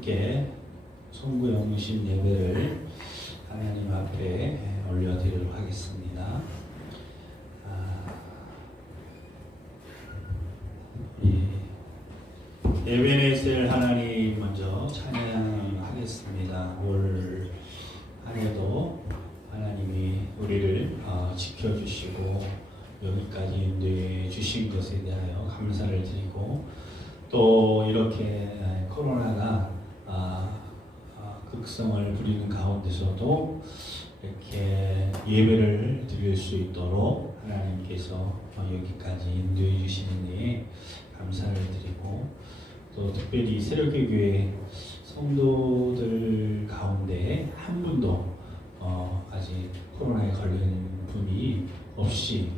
함께 송구 영신 예배를 하나님 앞에 올려드리도록 하겠습니다. 에베네셀 하나님 먼저 찬양하겠습니다. 올 한해도 하나님이 우리를 지켜주시고 여기까지 인도해 주신 것에 대하여 감사를 드리고, 또 이렇게 코로나가 극성을 부리는 가운데서도 이렇게 예배를 드릴 수 있도록 하나님께서 여기까지 인도해 주시니 감사를 드리고, 또 특별히 새롭게 교회 성도들 가운데 한 분도 아직 코로나에 걸린 분이 없이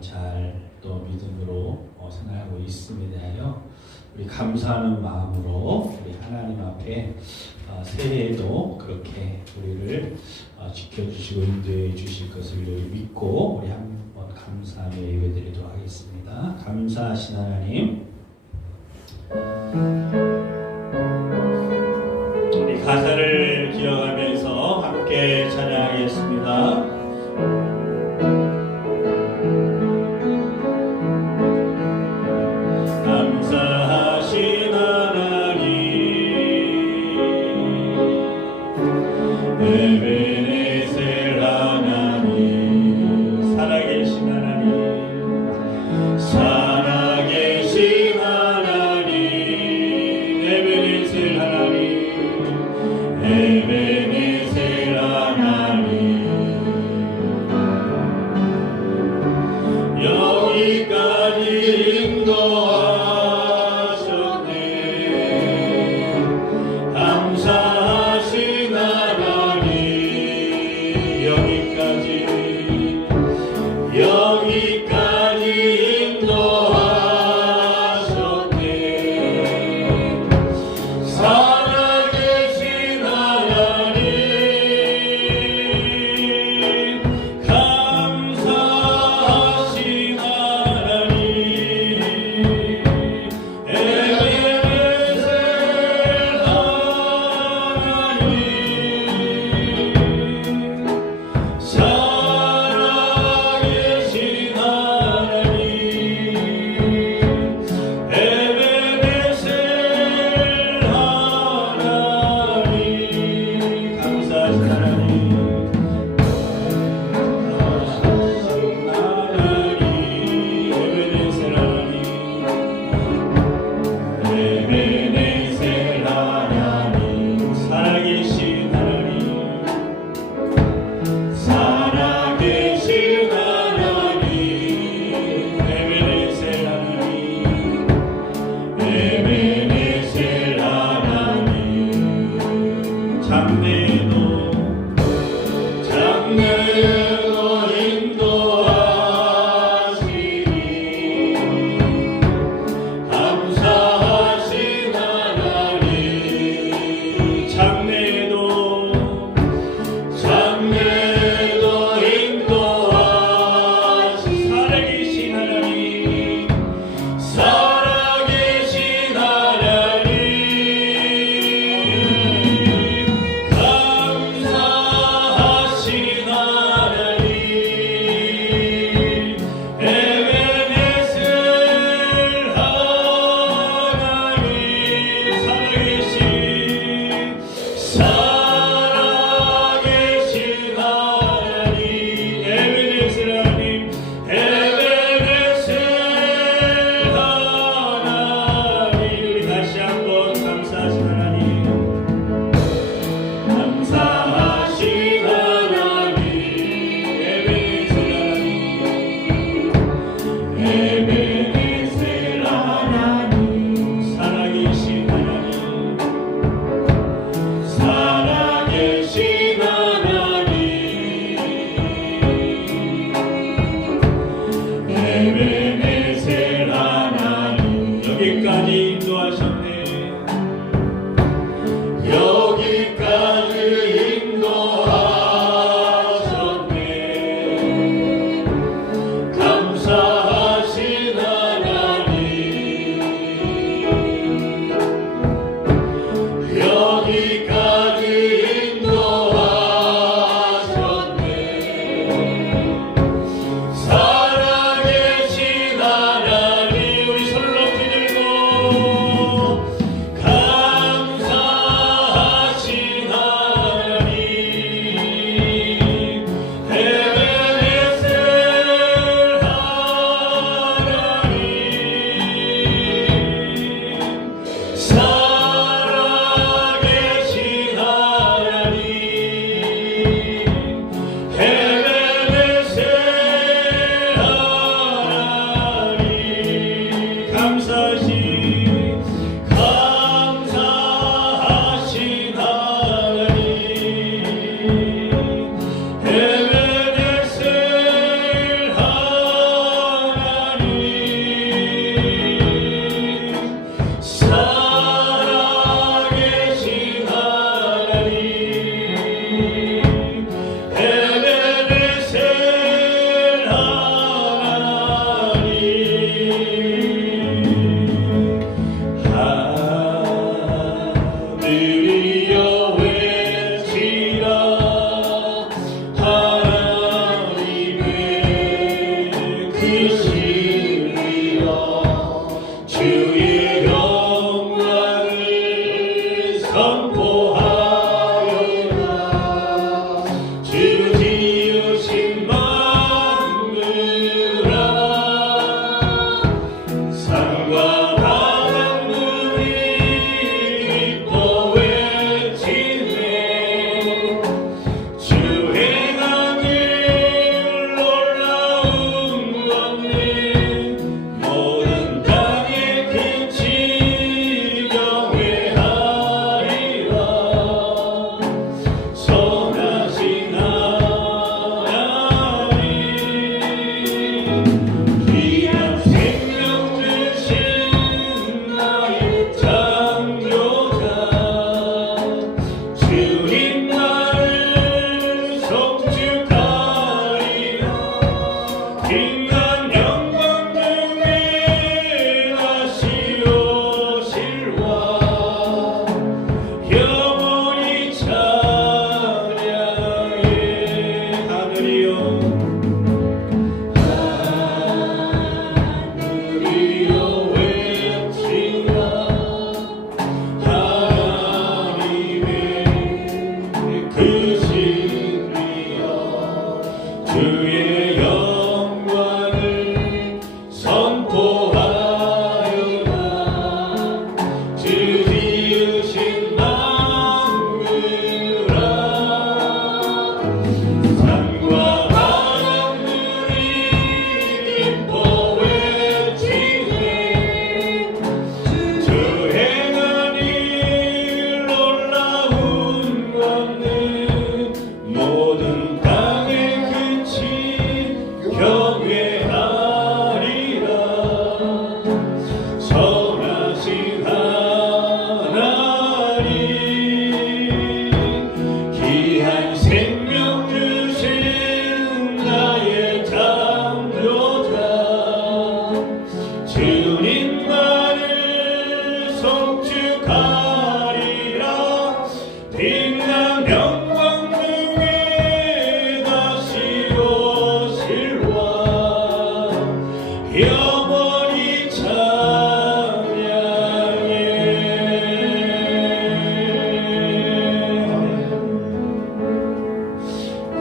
잘 또 믿음으로 생활하고 있음에 대하여 우리 감사하는 마음으로 우리 하나님 앞에 새해에도 그렇게 우리를 지켜주시고 인도해 주실 것을 믿고 우리 한번 감사하며 예배드리도록 하겠습니다. 감사하신 하나님, 우리 가사를 기억하면서 함께 찬양하겠습니다. 감사하신 하나님, 에베네셀 하나님, 살아계신 하나님, 살아계신 하나님, 에베네셀 하나님, 에베네셀 하나님, 여기까지 인도하셨네. 감사하신 하나님,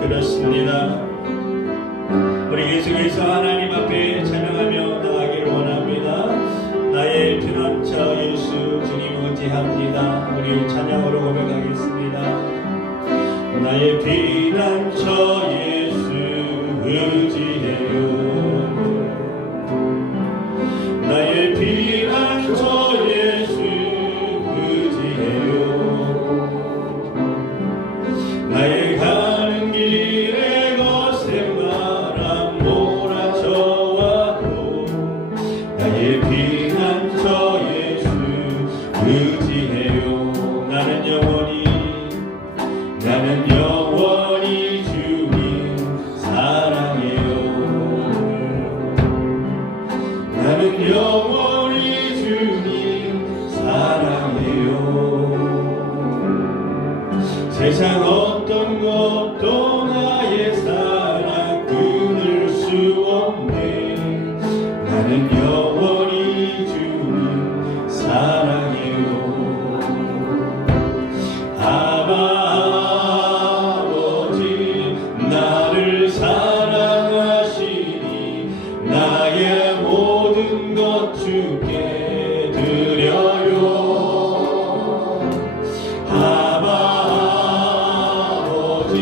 드렸습니다. 우리 계속해서 하나님 앞에 찬양하며 나가기를 원합니다. 나의 피난처 예수 주님 의지합니다. 우리 찬양으로 고백하겠습니다. 나의 피난처 예수 의지해요. 나의 피난처 예수 의지해요. 나의 가는 길에 거센 바람 몰아쳐와도 나의 피난처 예수 의지해요. 나는 영원히 주님 사랑해요. 나는 영원히 주님 사랑해요. 세상 어떤 것도 나의 사랑 끊을 수 없네. 나는 영원히 주님 사랑해요. 아버지 나를 사랑하시니 나의 모든 것 주께 드려요. 아버지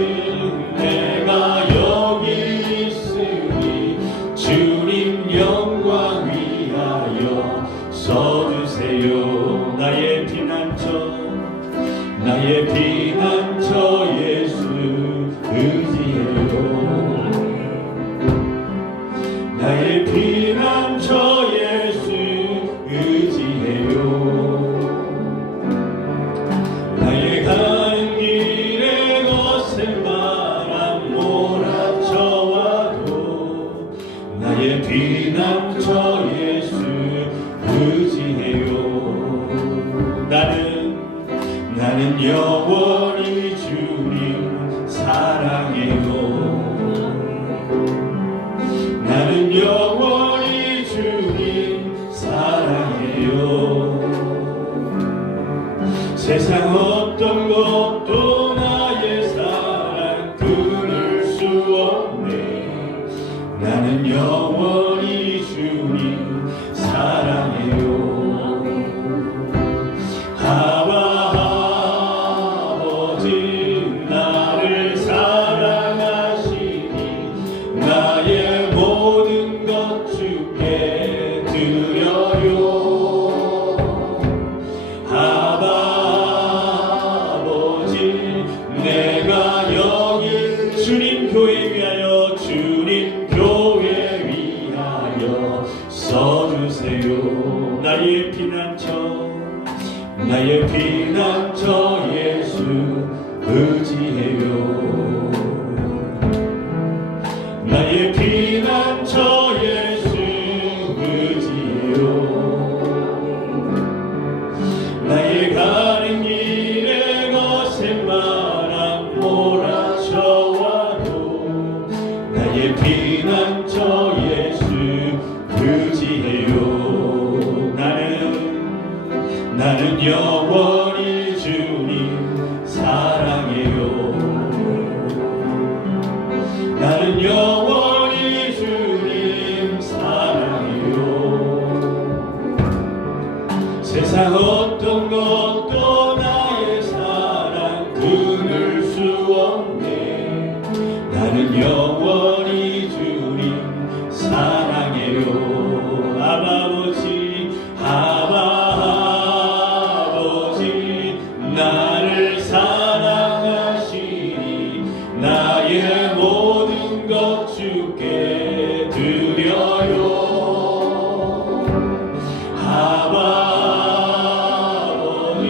내가 여기 있으니 주님 영광 위하여 써주세요. 나의 피난처 예수 의지해요. 나의 피난처 예수 의지해요. 나의 가는 길에 거센 바람 몰아쳐와도 나의 피난처 예수 의지해요. 나는 영원히 주님 사랑해요. 나는 영원히 주님 사랑해요. 세상 어떤 것도 나의 사랑 끊을 수 없네. 나는 영원히 주님 사랑해요. 아버지 나를 사랑하시니 나의 모든 것 주께 드려요. 아버지 내가 여기 주님 교회 위하여 써주세요. 나의 피난처 예수 의지해요. 나의 피난처 예수 의지해요. 나의 가는 길에 거센 바람 몰아쳐와도 나의 피난처 예수 의지해요. 나는 영원히 주님 사랑해요. 나는 영원히 주님 사랑해요. 세상 어떤 것도 나의 사랑 끊을 수 없네. 나는 영원히 주님 사랑해요. 아버지 나를 사랑하시니 나의 모든 것 주께 드려요. 아버지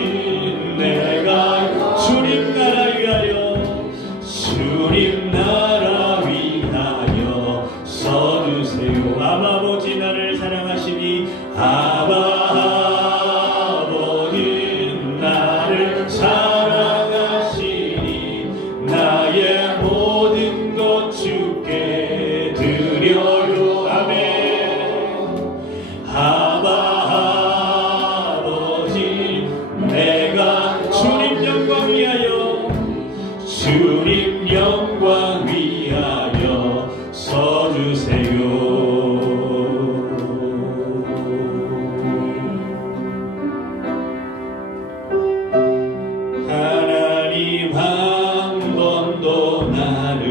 내가 주님 나라 위하여 써주세요. 아버지 나를 사랑하시니 아버지 나를 사랑하시니 나의 모든 것 주께 드려요. 아멘. 아버지 내가 주님 영광 위하여 주님 영광 위하여 서주세요. 하나님 한 번도 나를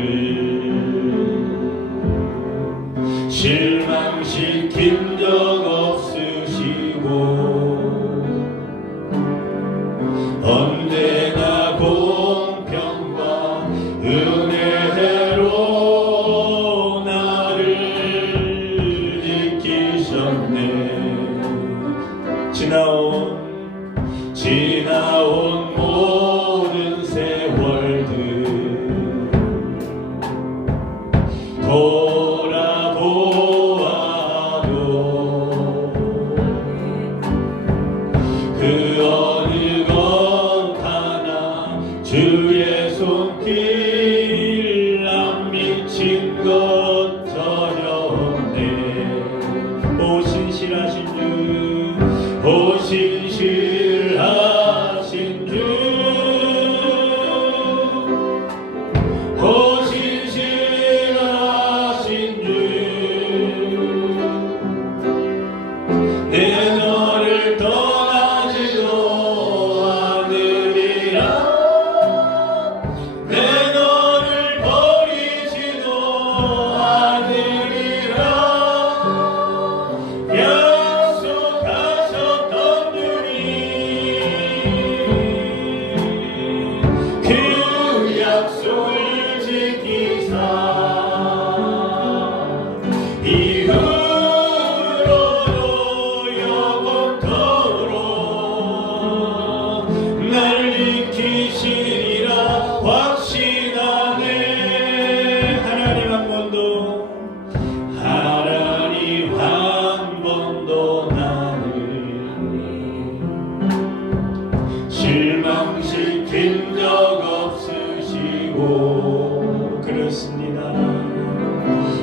실망시킨 적 없으시고 언제나 공평과 은혜로 나를 지키셨네. 지나온 모든 세월들 돌아보아도 그 어느 것 하나 주의 손길 안 미친 것 전혀 없네. 오 신실하신 주, 오 신실하신 주, 오 신실하신 주, 내 너를 떠나지도 않으리라, 내 너를 버리지도 않으리라 약속하셨던 분이 그 약속을 지키사 이후로도 영원토록 날 지키시리라 확신하네. 하나님 한 번도 나를 실망시킨 적 없으시고 그렇습니다.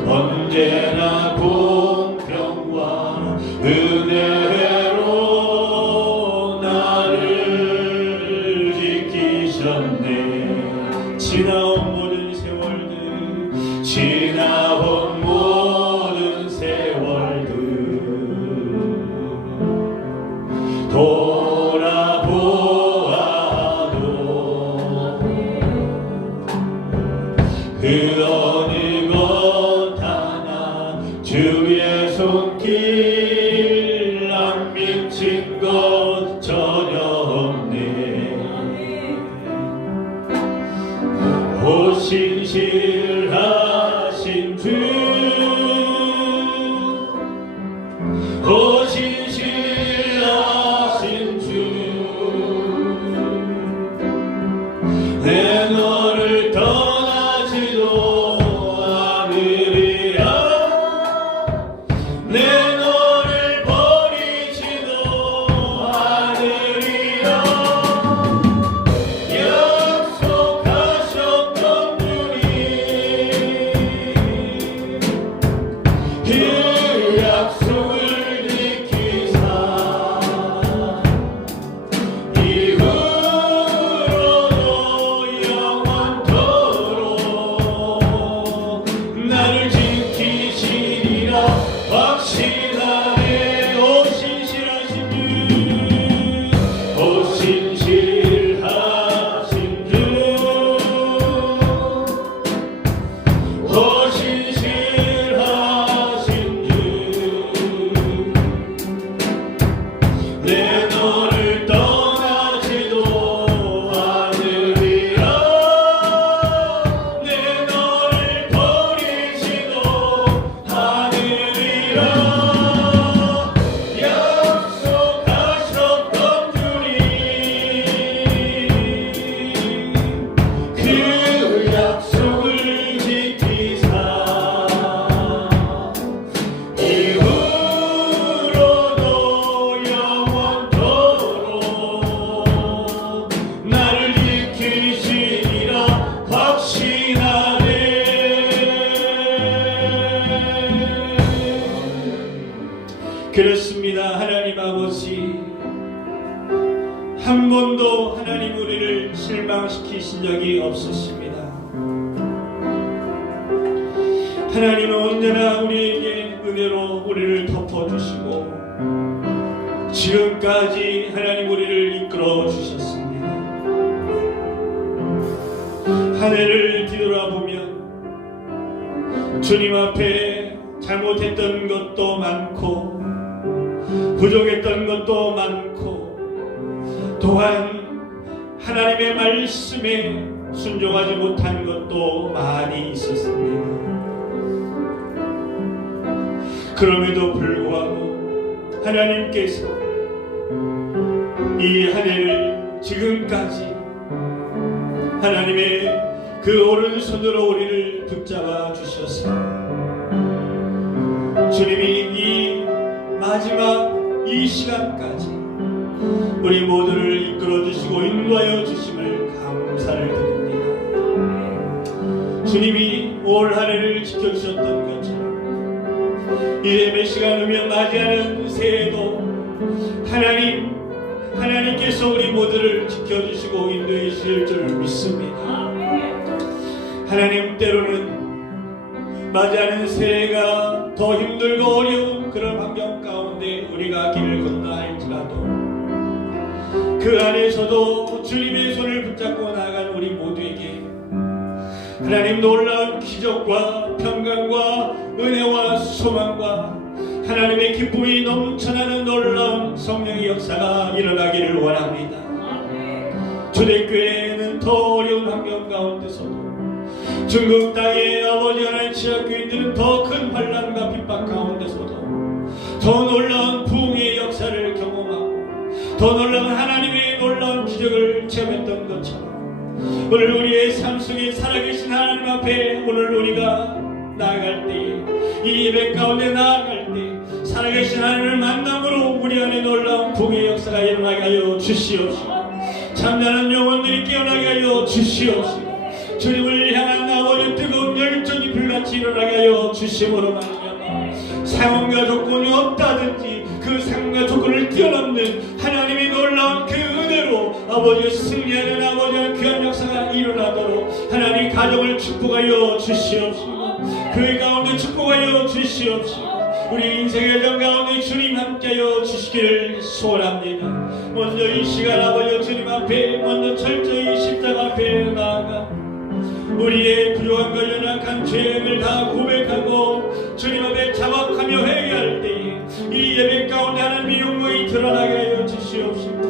언제나 공평과 은혜로 나를 지키셨네. 지나온 모든 세월들 돌아보아도 그 어느 것 하나 주의 손길 안 미친 것 전혀 없네. 오 신실하신 주, 오 신실하신 주, 내 너를 떠나지도 않으리라, 내 너를 버리지도 않으리라 약속하셨던 분이 그 약속을 지키사 이후로도 영원토록 나를 지키시리라 확신하네. 오 신실하신 주, 오 신실하신 주, 오 신실하신 주, 내 너를 떠나지도 않으리라, 내 너를 버리지도 않으리라 약속하셨던 분이 그 약속을 지키사 이후로도 영원토록 나를 지키시리라 확신하네. 그렇습니다. 하나님 아버지, 한 번도 하나님 우리를 실망시키신 적이 없으십니다. 하나님은 언제나 우리에게 은혜로 우리를 덮어주시고 지금까지 하나님 우리를 이끌어 주셨습니다. 한 해를 뒤돌아보면 주님 앞에 잘못했던 것도 많고 부족했던 것도 많고 또한 하나님의 말씀에 순종하지 못한 것도 많이 있었습니다. 그럼에도 불구하고 하나님께서 이 한 해를 지금까지 하나님의 그 오른손으로 우리를 붙잡아 주셔서 주님이 이 마지막 이 시간까지 우리 모두를 이끌어 주시고 인도하여 주심을 감사를 드립니다. 주님이 올 한 해를 지켜주셨던 것처럼 이 예배 시간을 맞이하는 새해도 하나님께서 우리 모두를 지켜주시고 인도해 주실 줄 믿습니다. 하나님, 때로는 맞이하는 새해가 더 힘들고 어려운 그런 환경 가운데 우리가 길을 건너 할지라도 그 안에서도 주님의 손을 붙잡고 나아간 우리 모두에게 하나님 놀라운 기적과 평강과 은혜와 소망과 하나님의 기쁨이 넘쳐나는 놀라운 성령의 역사가 일어나기를 원합니다. 초대교회는 더 어려운 환경 가운데서도 중국 땅의 아버지 하나님 지하교인들은 더 큰 환난과 핍박 가운데서도 더 놀라운 부흥의 역사를 경험하고 더 놀라운 하나님의 놀라운 기적을 체험했던 것처럼 오늘 우리의 삶 속에 살아계신 하나님 앞에 오늘 우리가 나아갈 때 이 예배 가운데 나아갈 때 살아계신 하나님을 만남으로 우리 안에 놀라운 부흥의 역사가 일어나게 하여 주시옵시고 잠자는 영혼들이 깨어나게 하여 주시옵시고 주님을 향한 아버지 뜨거운 열정이 불같이 일어나게 하여 주심으로 말미암아 상황과 조건이 없다든지 그 상황과 조건을 뛰어넘는 하나님의 놀라운 그 은혜로 아버지의 승리하는 아버지의 귀한 역사가 일어나도록 하나님 가정을 축복하여 주시옵시고 교회 가운데 축복하여 주시옵시고 우리 인생의 정 가운데 주님 함께하여 주시기를 소원합니다. 먼저 이 시간 아버지 주님 앞에 먼저 철저히 십자가 앞에 나아가 우리의 부족한 것 연약한 죄를 다 고백하고 주님 앞에 자박하며 회개할 때에 이 예배 가운데 하나님의 영광이 드러나게 하여 주시옵시고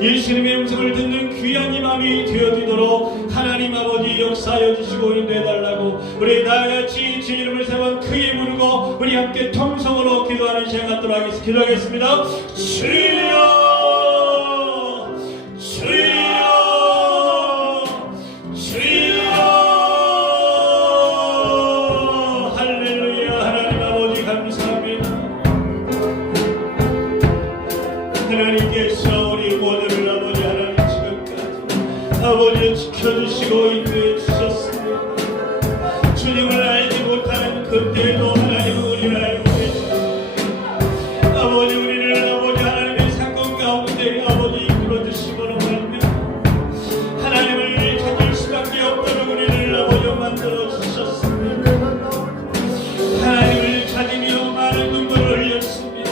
예수님의 음성을 듣는 귀한 이 마음이 되어지도록 하나님 아버지 역사하여 주시고 인도해달라고 우리 다같이 주 이름을 세 번 크게 부르고 우리 함께 통성으로 기도하는 시간 갖도록 기도하겠습니다. 주여 주여 주여 할렐루야. 하나님 아버지 감사합니다. 하나님께서 우리 모두를 아버지 하나님 지금까지 아버지 지켜주시고 인도해 주셨습니다. 주님을 알지 못하는 그때도 하나님은 우리를 알고 계십니다. 아버지 우리를 아버지 하나님의 사건 가운데 아버지 이끌어 주시고는 말며 하나님을 찾을 수밖에 없도록 우리를 아버지 만들어 주셨습니다. 하나님을 찾으며 많은 눈물을 흘렸습니다.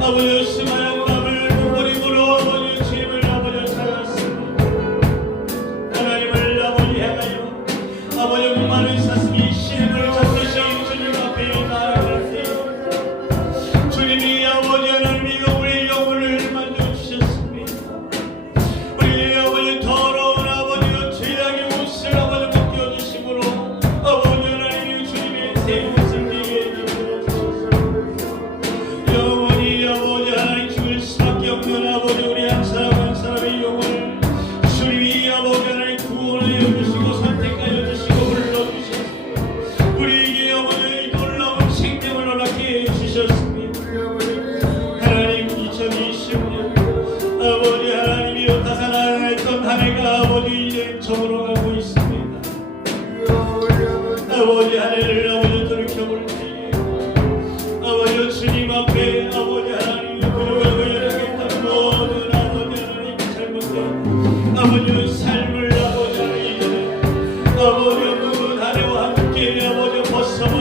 아버지 수많은 밤을 눈물임으로 아버지 주님을 아버지 찾았습니다. 하나님을 아버지 향하여 아버지 많은 사슴이 신임을 잡으신 주님 앞에 나아갈 때 주님이 아버지 하나님이 우리 영혼을 만져주셨습니다. 우리 아버지 더러운 아버지가 죄악의 옷을 아버지 벗겨주심으로 아버지 하나님이 주님의 새 옷을 내게 만들어주셨습니다. 영원히 아버지 하나님 죽을 수밖에 없는 아버지 우리 한 사람 한 사람의 영혼을 주님이 아버지 하나님 구원하여 주시고 선택하여 주시고 불러주셨습니다. 우리에게 아버지 놀라운 생명을 허락해 주셨습니다. 하나님 2020년 아버지 하나님이여 다산하였던 한 해가 아버지 이제 저물어 가고 있습니다. 아버지 한 해를 아버지 돌이켜볼 때에 아버지 주님 앞에 아버지 하나님 부족하고 연약했던 모든 아버지 하나님 잘못된 아버지 삶을 아버지 하나님 아버지 모든 한 해와 함께 아버지 벗어버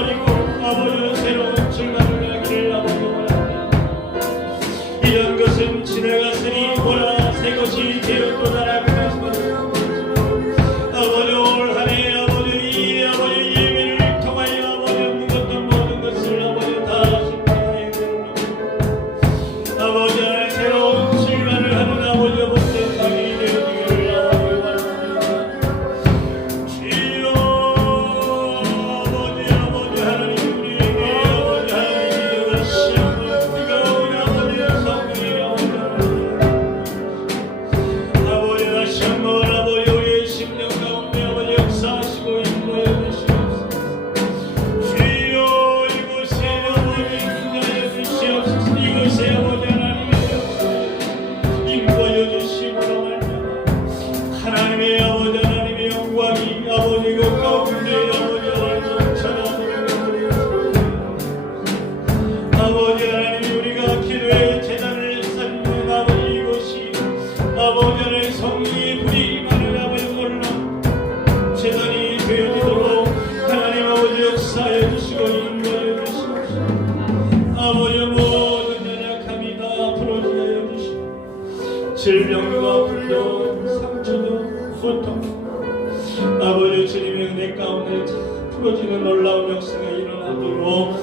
가운데 풀어지는 놀라운 역사가 일어나도록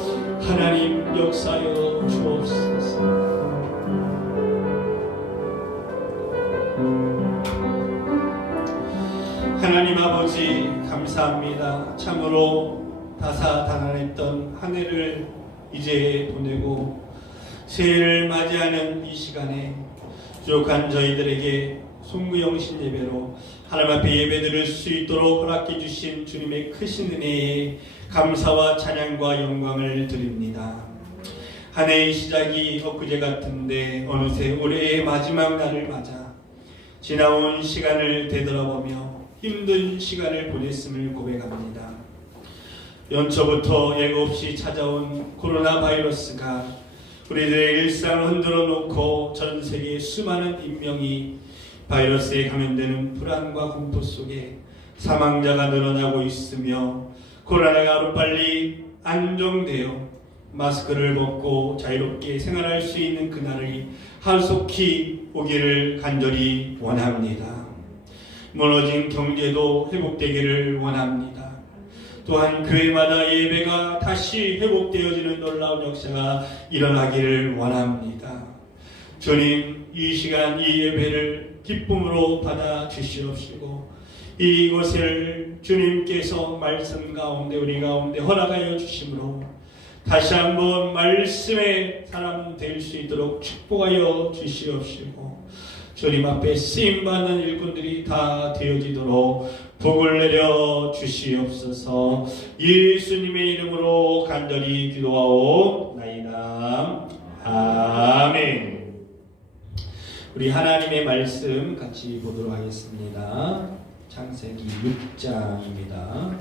하나님 역사여 주옵소서. 하나님 아버지 감사합니다. 참으로 다사다난했던 한 해를 이제 보내고 새해를 맞이하는 이 시간에 부족한 저희들에게 송구영신 예배로 하나님 앞에 예배드릴 수 있도록 허락해 주신 주님의 크신 은혜에 감사와 찬양과 영광을 드립니다. 한 해의 시작이 엊그제 같은데 어느새 올해의 마지막 날을 맞아 지나온 시간을 되돌아보며 힘든 시간을 보냈음을 고백합니다. 연초부터 예고 없이 찾아온 코로나 바이러스가 우리들의 일상을 흔들어 놓고 전 세계 수많은 인명이 바이러스에 감염되는 불안과 공포 속에 사망자가 늘어나고 있으며 코로나가 하루빨리 안정되어 마스크를 벗고 자유롭게 생활할 수 있는 그날이 하루속히 오기를 간절히 원합니다. 무너진 경제도 회복되기를 원합니다. 또한 교회마다 예배가 다시 회복되어지는 놀라운 역사가 일어나기를 원합니다. 주님, 이 시간 이 예배를 기쁨으로 받아 주시옵시고 이곳을 주님께서 말씀 가운데 우리 가운데 허락하여 주심으로 다시 한번 말씀의 사람 될 수 있도록 축복하여 주시옵시고 주님 앞에 쓰임받는 일꾼들이 다 되어지도록 복을 내려 주시옵소서. 예수님의 이름으로 간절히 기도하옵나이다. 아멘. 우리 하나님의 말씀 같이 보도록 하겠습니다. 창세기 6장입니다.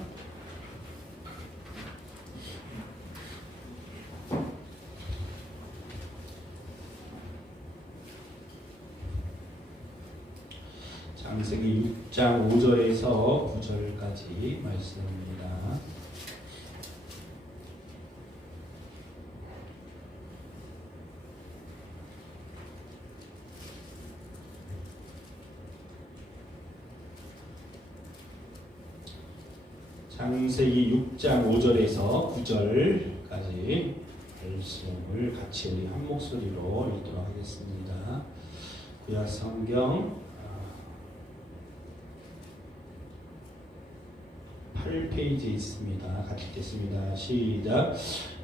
창세기 6장 5절에서 9절까지 말씀입니다. 창세기 6장 5절에서 9절까지 말씀을 같이 우리 한 목소리로 읽도록 하겠습니다. 구약 성경 8페이지에 있습니다. 같이 읽겠습니다. 시작.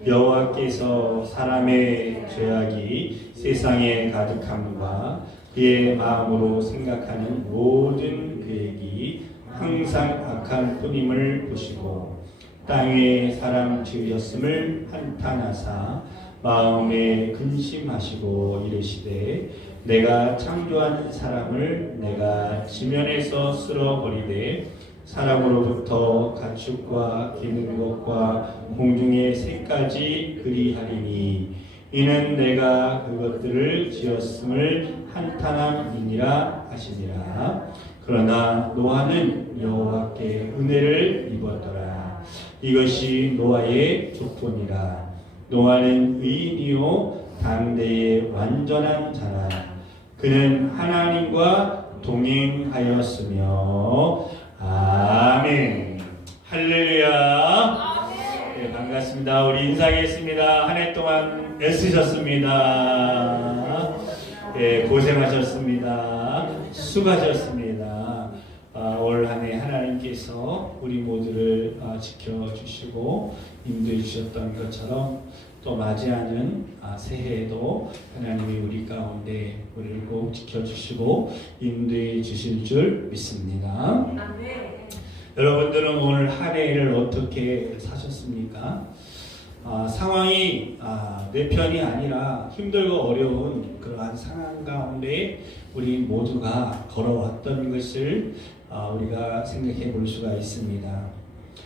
여호와께서 사람의 죄악이 세상에 가득함과 그의 마음으로 생각하는 모든 계획이 항상 악한 뿐임을 보시고 땅에 사람 지으셨음을 한탄하사 마음에 근심하시고 이르시되 내가 창조한 사람을 내가 지면에서 쓸어버리되 사람으로부터 가축과 기는 것과 공중의 새까지 그리하리니 이는 내가 그것들을 지었음을 한탄함이니라 하시니라. 그러나 노아는 여호와께 은혜를 입었더라. 이것이 노아의 조건이라. 노아는 의인이요 당대의 완전한 자라. 그는 하나님과 동행하였으며 아멘. 할렐루야. 네, 반갑습니다. 우리 인사하겠습니다. 한 해 동안 애쓰셨습니다. 네, 고생하셨습니다. 수고하셨습니다. 올 한 해 하나님께서 우리 모두를 지켜주시고 인도해 주셨던 것처럼 또 맞이하는 새해에도 하나님이 우리 가운데 우리를 꼭 지켜주시고 인도해 주실 줄 믿습니다. 여러분들은 오늘 한 해를 어떻게 사셨습니까? 상황이 내 편이 아니라 힘들고 어려운 그러한 상황 가운데 우리 모두가 걸어왔던 것을 우리가 생각해 볼 수가 있습니다.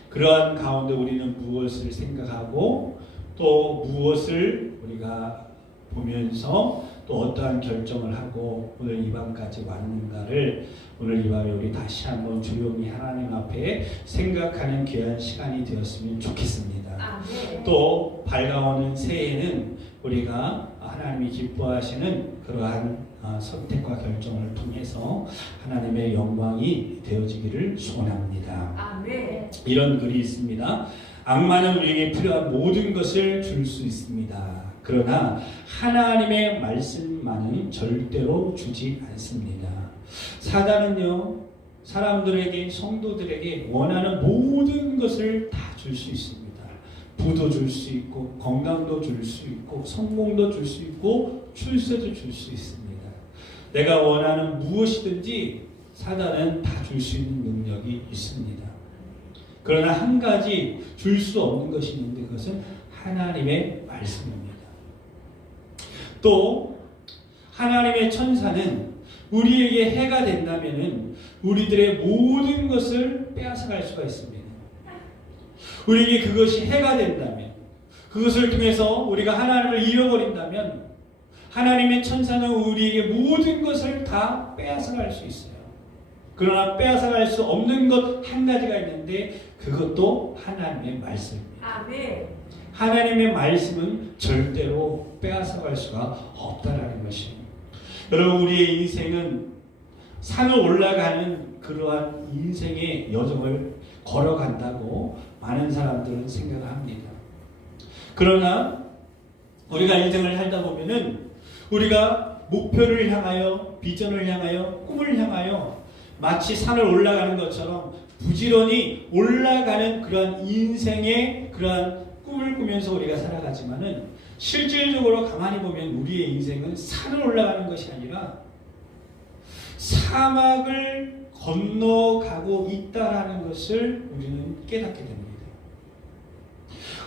그러한 가운데 우리는 무엇을 생각하고 또 무엇을 우리가 보면서 또 어떠한 결정을 하고 오늘 이 밤까지 왔는가를 오늘 이 밤에 우리 다시 한번 조용히 하나님 앞에 생각하는 귀한 시간이 되었으면 좋겠습니다. 또 밝아오는 새해에는 우리가 하나님이 기뻐하시는 그러한 선택과 결정을 통해서 하나님의 영광이 되어지기를 소원합니다. 아멘. 이런 글이 있습니다. 악마는 우리에게 필요한 모든 것을 줄 수 있습니다. 그러나 하나님의 말씀만은 절대로 주지 않습니다. 사단은요, 사람들에게, 성도들에게 원하는 모든 것을 다 줄 수 있습니다. 부도 줄 수 있고, 건강도 줄 수 있고, 성공도 줄 수 있고, 출세도 줄 수 있습니다. 내가 원하는 무엇이든지 사단은 다 줄 수 있는 능력이 있습니다. 그러나 한 가지 줄 수 없는 것이 있는데 그것은 하나님의 말씀입니다. 또 하나님의 천사는 우리에게 해가 된다면 우리들의 모든 것을 빼앗아갈 수가 있습니다. 우리에게 그것이 해가 된다면, 그것을 통해서 우리가 하나님을 잃어버린다면 하나님의 천사는 우리에게 모든 것을 다 빼앗아갈 수 있어요. 그러나 빼앗아갈 수 없는 것 한 가지가 있는데 그것도 하나님의 말씀입니다. 아멘. 하나님의 말씀은 절대로 빼앗아갈 수가 없다라는 것이에요. 여러분, 우리의 인생은 산을 올라가는 그러한 인생의 여정을 걸어간다고 많은 사람들은 생각을 합니다. 그러나 우리가 인생을 살다 보면은 우리가 목표를 향하여, 비전을 향하여, 꿈을 향하여 마치 산을 올라가는 것처럼 부지런히 올라가는 그러한 인생의 그러한 꿈을 꾸면서 우리가 살아가지만은 실질적으로 가만히 보면 우리의 인생은 산을 올라가는 것이 아니라 사막을 건너가고 있다라는 것을 우리는 깨닫게 됩니다.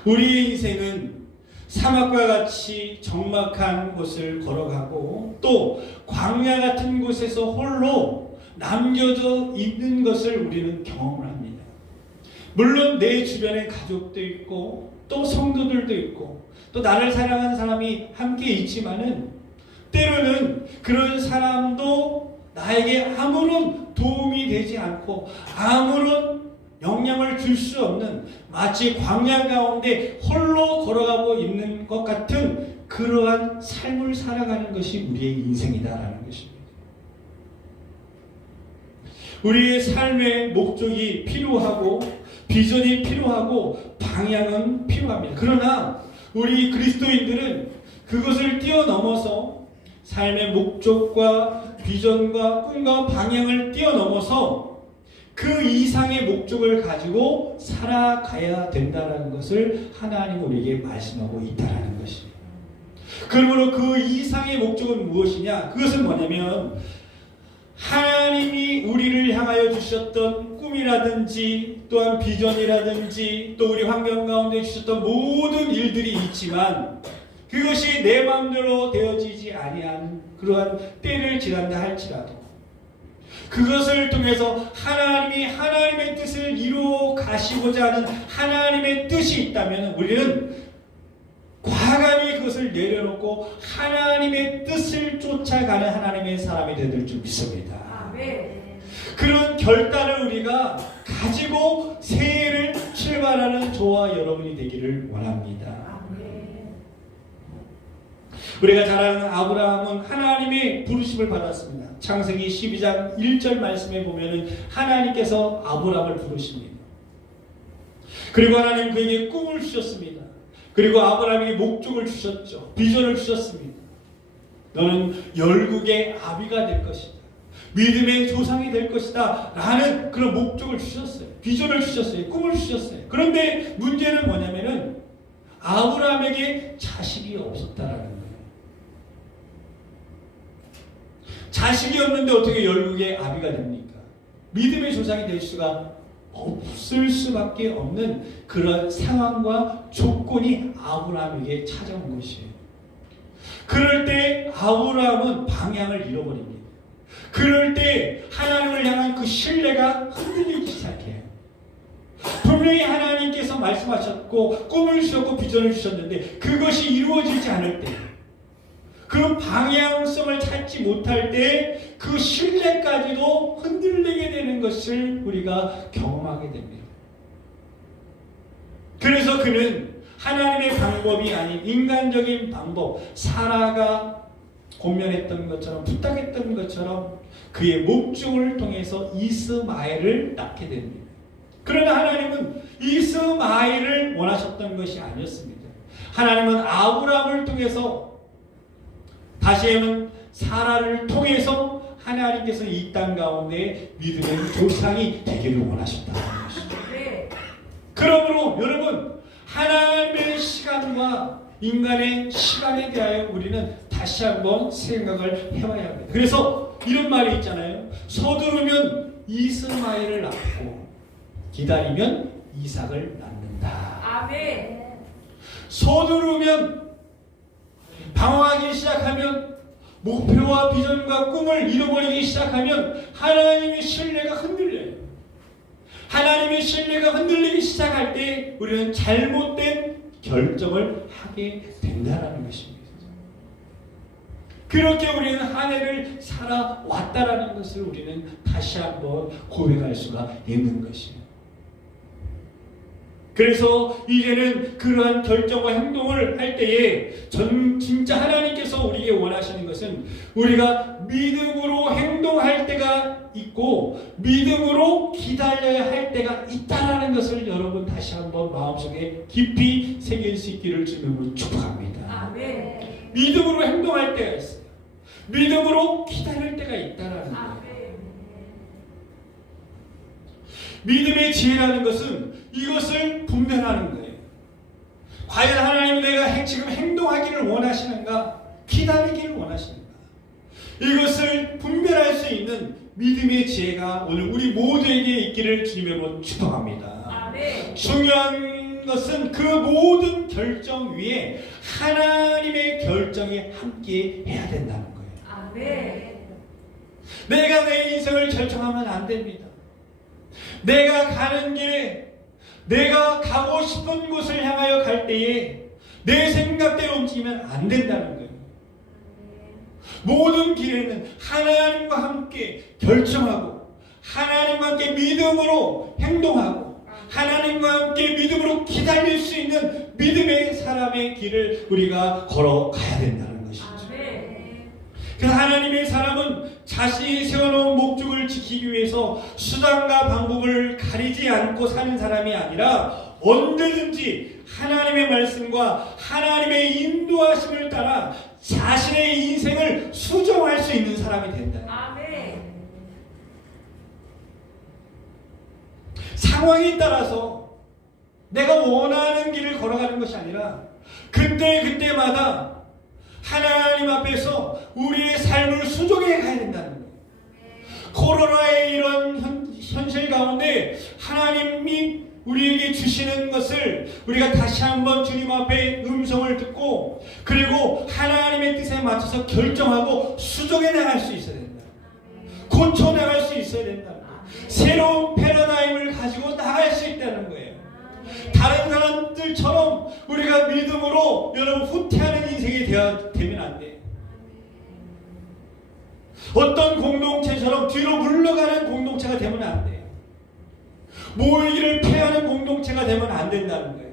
우리의 인생은 사막과 같이 적막한 곳을 걸어가고 또 광야 같은 곳에서 홀로 남겨져 있는 것을 우리는 경험을 합니다. 물론 내 주변에 가족도 있고 또 성도들도 있고 또 나를 사랑하는 사람이 함께 있지만은 때로는 그런 사람도 나에게 아무런 도움이 되지 않고 아무런 영향을 줄 수 없는 마치 광야 가운데 홀로 걸어가고 있는 것 같은 그러한 삶을 살아가는 것이 우리의 인생이다라는 것입니다. 우리의 삶의 목적이 필요하고 비전이 필요하고 방향은 필요합니다. 그러나 우리 그리스도인들은 그것을 뛰어넘어서 삶의 목적과 비전과 꿈과 방향을 뛰어넘어서 그 이상의 목적을 가지고 살아가야 된다는 것을 하나님 우리에게 말씀하고 있다는 것입니다. 그러므로 그 이상의 목적은 무엇이냐? 그것은 뭐냐면 하나님이 우리를 향하여 주셨던 꿈이라든지 또한 비전이라든지 또 우리 환경 가운데 주셨던 모든 일들이 있지만 그것이 내 마음대로 되어지지 아니한 그러한 때를 지난다 할지라도 그것을 통해서 하나님이 하나님의 뜻을 이루어 가시고자 하는 하나님의 뜻이 있다면 우리는 과감히 그것을 내려놓고 하나님의 뜻을 쫓아가는 하나님의 사람이 되될 줄 믿습니다. 아멘. 그런 결단을 우리가 가지고 새해를 출발하는 저와 여러분이 되기를 원합니다. 우리가 잘 아는 아브라함은 하나님의 부르심을 받았습니다. 창세기 12장 1절 말씀에 보면은 하나님께서 아브라함을 부르십니다. 그리고 하나님 그에게 꿈을 주셨습니다. 그리고 아브라함에게 목적을 주셨죠. 비전을 주셨습니다. 너는 열국의 아비가 될 것이다. 믿음의 조상이 될 것이다. 라는 그런 목적을 주셨어요. 비전을 주셨어요. 꿈을 주셨어요. 그런데 문제는 뭐냐면은 아브라함에게 자식이 없었다라는 거예요. 자식이 없는데 어떻게 열국의 아비가 됩니까? 믿음의 조상이 될 수가 없을 수밖에 없는 그런 상황과 조건이 아브라함에게 찾아온 것이에요. 그럴 때 아브라함은 방향을 잃어버립니다. 그럴 때 하나님을 향한 그 신뢰가 흔들리기 시작해요. 분명히 하나님께서 말씀하셨고 꿈을 주셨고 비전을 주셨는데 그것이 이루어지지 않을 때 그 방향성을 찾지 못할 때 그 신뢰까지도 흔들리게 되는 것을 우리가 경험하게 됩니다. 그래서 그는 하나님의 방법이 아닌 인간적인 방법, 사라가 권면했던 것처럼 부탁했던 것처럼 그의 목적을 통해서 이스마엘을 낳게 됩니다. 그러나 하나님은 이스마엘을 원하셨던 것이 아니었습니다. 하나님은 아브라함을 통해서 다시는 사라를 통해서 하나님께서 이 땅 가운데 믿음의 조상이 되기를 원하셨다는 것이죠. 그러므로 여러분, 하나님의 시간과 인간의 시간에 대하여 우리는 다시 한번 생각을 해봐야 합니다. 그래서 이런 말이 있잖아요. 서두르면 이스마엘을 낳고 기다리면 이삭을 낳는다. 아멘. 서두르면 방황하기 시작하면 목표와 비전과 꿈을 잃어버리기 시작하면 하나님의 신뢰가 흔들려요. 하나님의 신뢰가 흔들리기 시작할 때 우리는 잘못된 결정을 하게 된다는 것입니다. 그렇게 우리는 한 해를 살아왔다라는 것을 우리는 다시 한번 고백할 수가 있는 것이에요. 그래서 이제는 그러한 결정과 행동을 할 때에 진짜 하나님께서 우리에게 원하시는 것은 우리가 믿음으로 행동할 때가 있고 믿음으로 기다려야 할 때가 있다라는 것을 여러분 다시 한번 마음속에 깊이 새길 수 있기를 주님으로 축복합니다. 아멘. 믿음으로 행동할 때가 있어요. 믿음으로 기다릴 때가 있다라는 거예요. 믿음의 지혜라는 것은 이것을 분별하는 거예요. 과연 하나님 내가 지금 행동하기를 원하시는가? 기다리기를 원하시는가? 이것을 분별할 수 있는 믿음의 지혜가 오늘 우리 모두에게 있기를 주님의 축복합니다. 아멘. 중요한 것은 그 모든 결정 위에 하나님의 결정이 함께 해야 된다는 거예요. 아멘. 내가 내 인생을 결정하면 안 됩니다. 내가 가는 길에 내가 가고 싶은 곳을 향하여 갈 때에 내 생각대로 움직이면 안 된다는 거예요. 모든 길에는 하나님과 함께 결정하고 하나님과 함께 믿음으로 행동하고 하나님과 함께 믿음으로 기다릴 수 있는 믿음의 사람의 길을 우리가 걸어가야 된다는 것이죠. 그래서 하나님의 사람은 자신이 세워놓은 목적을 지키기 위해서 수단과 방법을 가리지 않고 사는 사람이 아니라 언제든지 하나님의 말씀과 하나님의 인도하심을 따라 자신의 인생을 수정할 수 있는 사람이 된다. 아멘. 상황에 따라서 내가 원하는 길을 걸어가는 것이 아니라 그때마다 하나님 앞에서 우리의 삶을 수정해 가야 된다는 거예요. 코로나의 이런 현실 가운데 하나님이 우리에게 주시는 것을 우리가 다시 한번 주님 앞에 음성을 듣고 그리고 하나님의 뜻에 맞춰서 결정하고 수정해 나갈 수 있어야 된다. 고쳐 나갈 수 있어야 된다. 새로운 패러다임을 가지고 나갈 수 있다는 거예요. 다른 사람들처럼 우리가 믿음으로 여러분 후퇴하는 인생이 되면 안 돼요. 어떤 공동체처럼 뒤로 물러가는 공동체가 되면 안 돼요. 모이기를 패하는 공동체가 되면 안 된다는 거예요.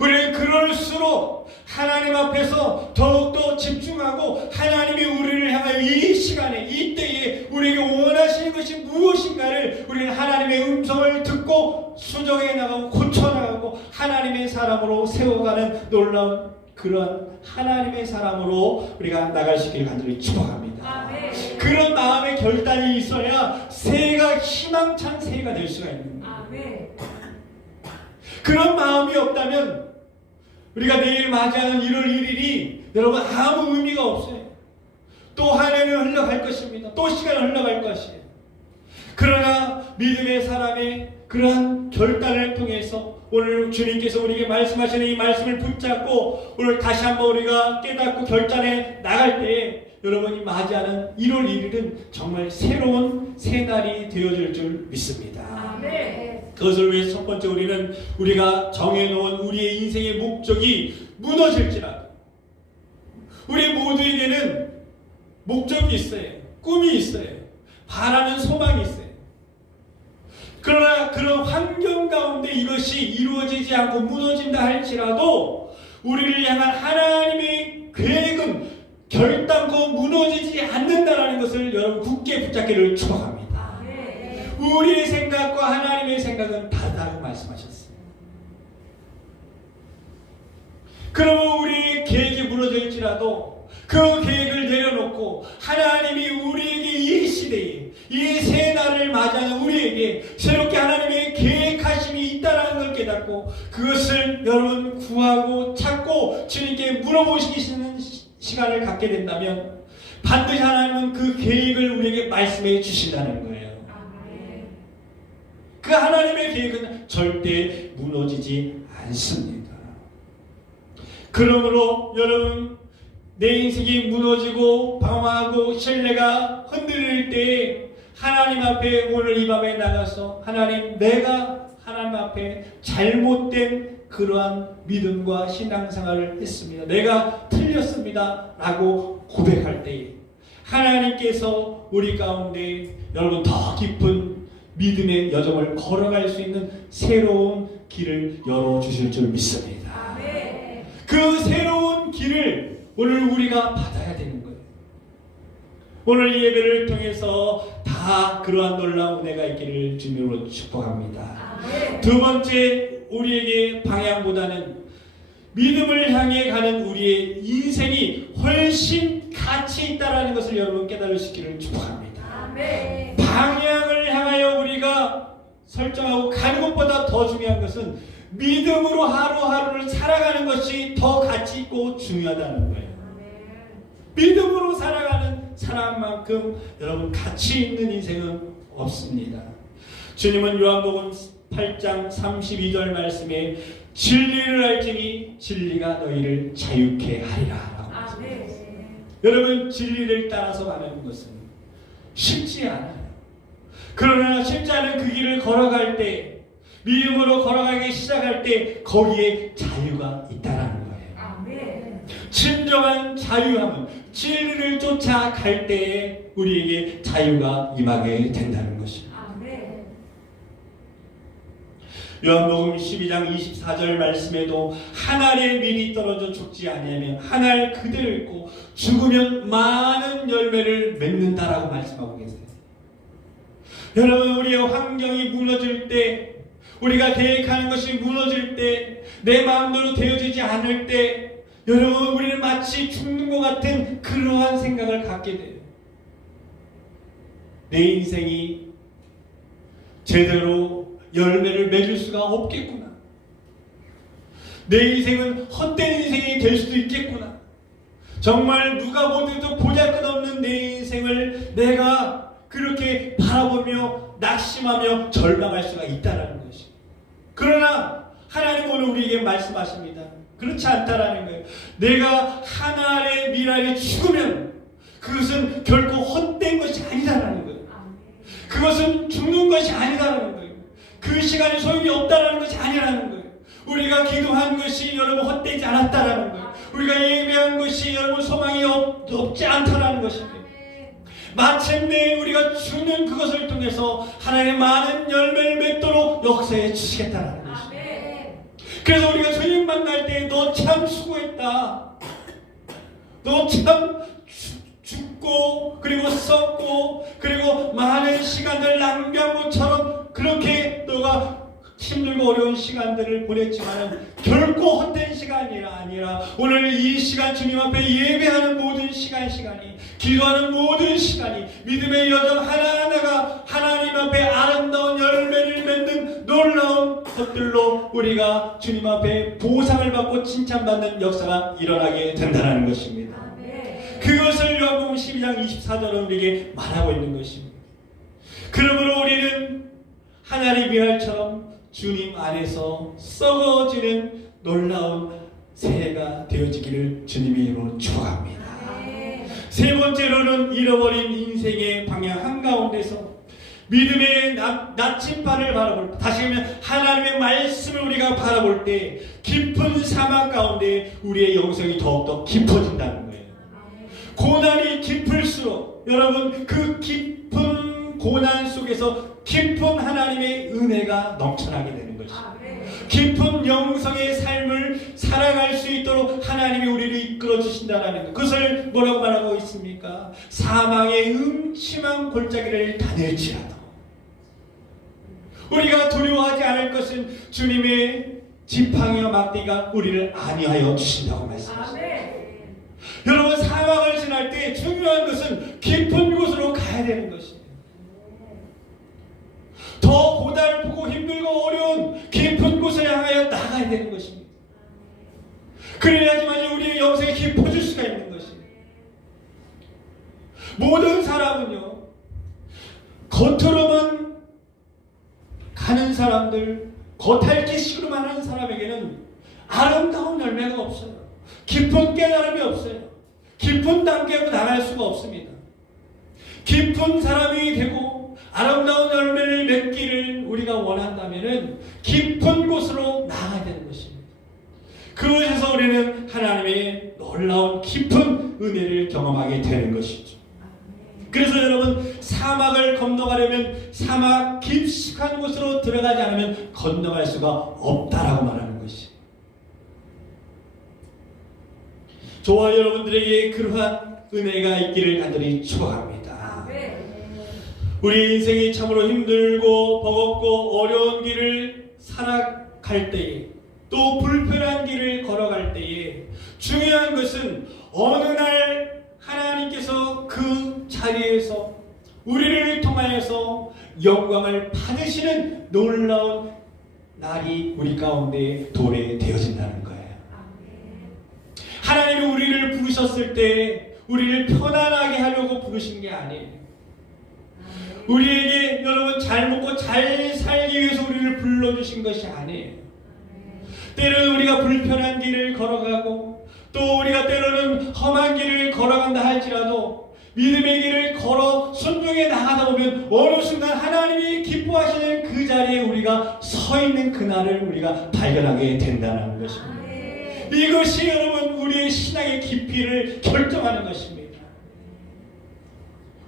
우리는 그럴수록 하나님 앞에서 더욱더 집중하고 하나님이 우리를 향하여 이 시간에 이 때에 우리에게 원하시는 것이 무엇인가를 우리는 하나님의 음성을 듣고 수정해 나가고 고쳐 나가고 하나님의 사람으로 세워가는 놀라운 그런 하나님의 사람으로 우리가 나갈 수 있기를 간절히 축복합니다. 아멘. 그런 마음의 결단이 있어야 새해가 희망찬 새해가 될 수가 있는 거예요. 아멘. 그런 마음이 없다면 우리가 내일 맞이하는 1월 1일이 여러분 아무 의미가 없어요. 또 한 해는 흘러갈 것입니다. 또 시간은 흘러갈 것이에요. 그러나 믿음의 사람의 그러한 결단을 통해서 오늘 주님께서 우리에게 말씀하시는 이 말씀을 붙잡고 오늘 다시 한번 우리가 깨닫고 결단해 나갈 때에 여러분이 맞이하는 1월 1일은 정말 새로운 새 날이 되어질 줄 믿습니다. 아멘. 그것을 위해서 첫 번째 우리는 우리가 정해놓은 우리의 인생의 목적이 무너질지라도 우리 모두에게는 목적이 있어요. 꿈이 있어요. 바라는 소망이 있어요. 그러나 그런 환경 가운데 이것이 이루어지지 않고 무너진다 할지라도 우리를 향한 하나님의 계획은 결단코 무너지지 않는다라는 것을 여러분 굳게 붙잡기를 축복합니다. 우리의 생각과 하나님의 생각은 다르다고 말씀하셨어요. 그러면 우리의 계획이 무너질지라도 그 계획을 내려놓고 하나님이 우리에게 이 시대에 이 새 날을 맞이하는 우리에게 새롭게 하나님의 계획하심이 있다는 걸 깨닫고 그것을 여러분 구하고 찾고 주님께 물어보시는 시간을 갖게 된다면 반드시 하나님은 그 계획을 우리에게 말씀해 주신다는 거예요. 그 하나님의 계획은 절대 무너지지 않습니다. 그러므로 여러분 내 인생이 무너지고 방황하고 신뢰가 흔들릴 때 하나님 앞에 오늘 이 밤에 나가서 하나님 내가 하나님 앞에 잘못된 그러한 믿음과 신앙생활을 했습니다. 내가 틀렸습니다 라고 고백할 때 하나님께서 우리 가운데 여러분 더 깊은 믿음의 여정을 걸어갈 수 있는 새로운 길을 열어주실 줄 믿습니다. 그 새로운 길을 오늘 우리가 받아야 되는 거예요. 오늘 이 예배를 통해서 다 그러한 놀라운 은혜가 있기를 주님으로 축복합니다. 두 번째 우리에게 방향보다는 믿음을 향해 가는 우리의 인생이 훨씬 가치 있다라는 것을 여러분 깨달을 수 있기를 축복합니다. 방향을 향하여 우리가 설정하고 가는 것보다 더 중요한 것은 믿음으로 하루하루를 살아가는 것이 더 가치 있고 중요하다는 거예요. 믿음으로 살아가는 사람만큼 여러분 가치 있는 인생은 없습니다. 주님은 요한복음 8장 32절 말씀에 진리를 알지니 진리가 너희를 자유케 하리라 라고 말씀하셨어요. 여러분 진리를 따라서 가는 것은 쉽지 않아요. 그러나 쉽지 않은 그 길을 걸어갈 때 믿음으로 걸어가기 시작할 때 거기에 자유가 있다라는 거예요. 진정한 자유함은 진리를 쫓아갈 때에 우리에게 자유가 임하게 된다는 것입니다. 요한복음 12장 24절 말씀에도 한 알의 밀이 떨어져 죽지 아니하면 한 알 그대로 있고 죽으면 많은 열매를 맺는다라고 말씀하고 계세요. 여러분 우리의 환경이 무너질 때 우리가 계획하는 것이 무너질 때 내 마음대로 되어지지 않을 때 여러분 우리는 마치 죽는 것 같은 그러한 생각을 갖게 돼요. 내 인생이 제대로 열매를 맺을 수가 없겠구나. 내 인생은 헛된 인생이 될 수도 있겠구나. 정말 누가 보더라도 보잘것없는 내 인생을 내가 그렇게 바라보며 낙심하며 절망할 수가 있다는 것이. 그러나 하나님 오늘 우리에게 말씀하십니다. 그렇지 않다라는 거예요. 내가 하나의 미랄이 죽으면 그것은 결코 헛된 것이 아니다라는 거예요. 그것은 죽는 것이 아니다라는 거예요. 그 시간이 소용이 없다라는 것이 아니라는 거예요. 우리가 기도한 것이 여러분 헛되지 않았다라는 거예요. 우리가 예배한 것이 여러분 소망이 없지 않다라는 것입니다. 마침내 우리가 죽는 그것을 통해서 하나님의 많은 열매를 맺도록 역사해 주시겠다라는 것입니다. 그래서 우리가 주님 만날 때 너 참 수고했다. 너 참 죽고 그리고 썩고 그리고 많은 시간을 낭비한 것처럼 그렇게 너가 힘들고 어려운 시간들을 보냈지만 결코 헛된 시간이 아니라 오늘 이 시간 주님 앞에 예배하는 모든 시간이 기도하는 모든 시간이 믿음의 여정 하나하나가 하나님 앞에 아름다운 열매를 맺는 놀라운 것들로 우리가 주님 앞에 보상을 받고 칭찬받는 역사가 일어나게 된다는 것입니다. 그것을 요한복음 12장 24절은 우리에게 말하고 있는 것입니다. 그러므로 우리는 하나님 미랄처럼 주님 안에서 썩어지는 놀라운 새해가 되어지기를 주님의 이름으로 축원합니다. 세 번째로는 잃어버린 인생의 방향 한가운데서 믿음의 나침반을 바라볼 때, 다시 하면 하나님의 말씀을 우리가 바라볼 때 깊은 사막 가운데 우리의 영성이 더욱더 깊어진다는 거예요. 고난이 깊을수록 여러분 그 깊은 고난 속에서 깊은 하나님의 은혜가 넘쳐나게 되는 것입니다. 아멘. 깊은 영성의 삶을 살아갈 수 있도록 하나님이 우리를 이끌어 주신다는 것. 그것을 뭐라고 말하고 있습니까? 사망의 음침한 골짜기를 다닐지라도 우리가 두려워하지 않을 것은 주님의 지팡이와 막대기가 우리를 안위하여 주신다고 말씀하십니다. 아멘. 여러분, 사망을 지날 때 중요한 것은 깊은 곳으로 가야 되는 것입니다. 더 고달프고 힘들고 어려운 깊은 곳을 향하여 나가야 되는 것입니다. 그래야지만 우리의 영생이 깊어질 수가 있는 것입니다. 모든 사람은요, 겉으로만 가는 사람들, 겉핥기식으로만 하는 사람에게는 아름다운 열매가 없어요. 깊은 깨달음이 없어요. 깊은 단계로 나갈 수가 없습니다. 깊은 사람이 되고 아름다운 열매를 맺기를 우리가 원한다면 깊은 곳으로 나가야 되는 것입니다. 그곳에서 우리는 하나님의 놀라운 깊은 은혜를 경험하게 되는 것이죠. 그래서 여러분, 사막을 건너가려면 사막 깊숙한 곳으로 들어가지 않으면 건너갈 수가 없다라고 말하는 것이. 저와 여러분들에게 그러한 은혜가 있기를 간절히 축원합니다. 아멘. 우리 인생이 참으로 힘들고 버겁고 어려운 길을 살아갈 때에, 또 불편한 길을 걸어갈 때에 중요한 것은 어느 날 하나님께서 그 자리에서 우리를 통하여서 영광을 받으시는 놀라운 날이 우리 가운데 도래되어진다는 거예요. 하나님이 우리를 부르셨을 때 우리를 편안하게 하려고 부르신 게 아니에요. 우리에게 여러분 잘 먹고 잘 살기 위해서 우리를 불러주신 것이 아니에요. 때로는 우리가 불편한 길을 걸어가고, 또 우리가 때로는 험한 길을 걸어간다 할지라도 믿음의 길을 걸어 순종해 나가다 보면 어느 순간 하나님이 기뻐하시는 그 자리에 우리가 서 있는 그날을 우리가 발견하게 된다는 것입니다. 이것이 여러분 우리의 신앙의 깊이를 결정하는 것입니다.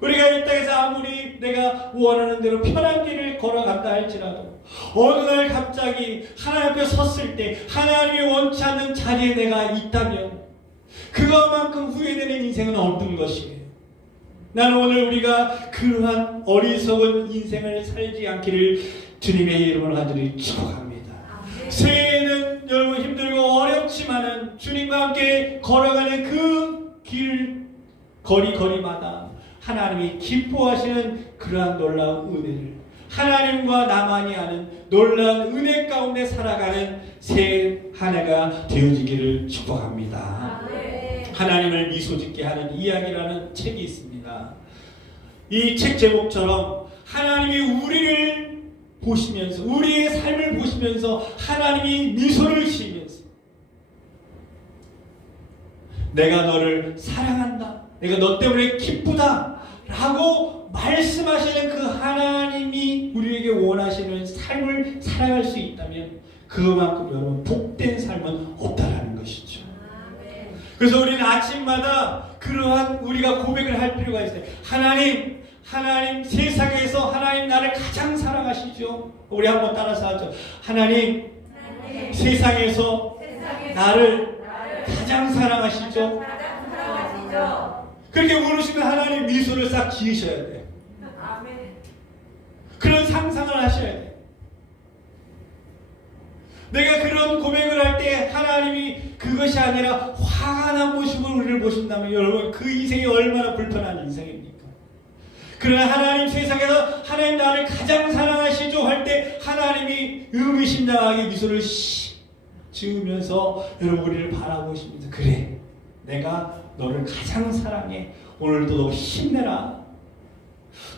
우리가 이 땅에서 아무리 내가 원하는 대로 편한 길을 걸어간다 할지라도 어느 날 갑자기 하나님 앞에 섰을 때 하나님이 원치 않는 자리에 내가 있다면 그것만큼 후회되는 인생은 없는 것이에요. 나는 오늘 우리가 그러한 어리석은 인생을 살지 않기를 주님의 이름으로 간절히 축복합니다. 새해에는 여러분 힘들고 어렵지만은 주님과 함께 걸어가는 그 길 거리마다 하나님이 기뻐하시는 그러한 놀라운 은혜를, 하나님과 나만이 아는 놀라운 은혜 가운데 살아가는 새 한 해가 되어지기를 축복합니다. 하나님을 미소짓게 하는 이야기라는 책이 있습니다. 이 책 제목처럼 하나님이 우리를 보시면서, 우리의 삶을 보시면서 하나님이 미소를 지으면서 내가 너를 사랑한다, 내가 너 때문에 기쁘다 라고 말씀하시는 그 하나님이 우리에게 원하시는 삶을 살아갈 수 있다면 그만큼 여러분 복된 삶은 없다라는 것이죠. 그래서 우리는 아침마다 그러한 우리가 고백을 할 필요가 있어요. 하나님 세상에서 하나님 나를 가장 사랑하시죠. 우리 한번 따라서 하죠. 하나님 세상에서 나를 가장 사랑하시죠. 그렇게 물으시면 하나님 미소를 싹 지으셔야 돼요. 그런 상상을 하셔야 돼요. 내가 그런 고백을 할 때 하나님이 그것이 아니라 화가 난 모습으로 우리를 보신다면 여러분 그 인생이 얼마나 불편한 인생입니까? 그러나 하나님 세상에서 하나님 나를 가장 사랑하시죠 할 때 하나님이 의미심장하게 미소를 지으면서 여러분 우리를 바라보시면서 그래 내가 너를 가장 사랑해. 오늘도 너 힘내라.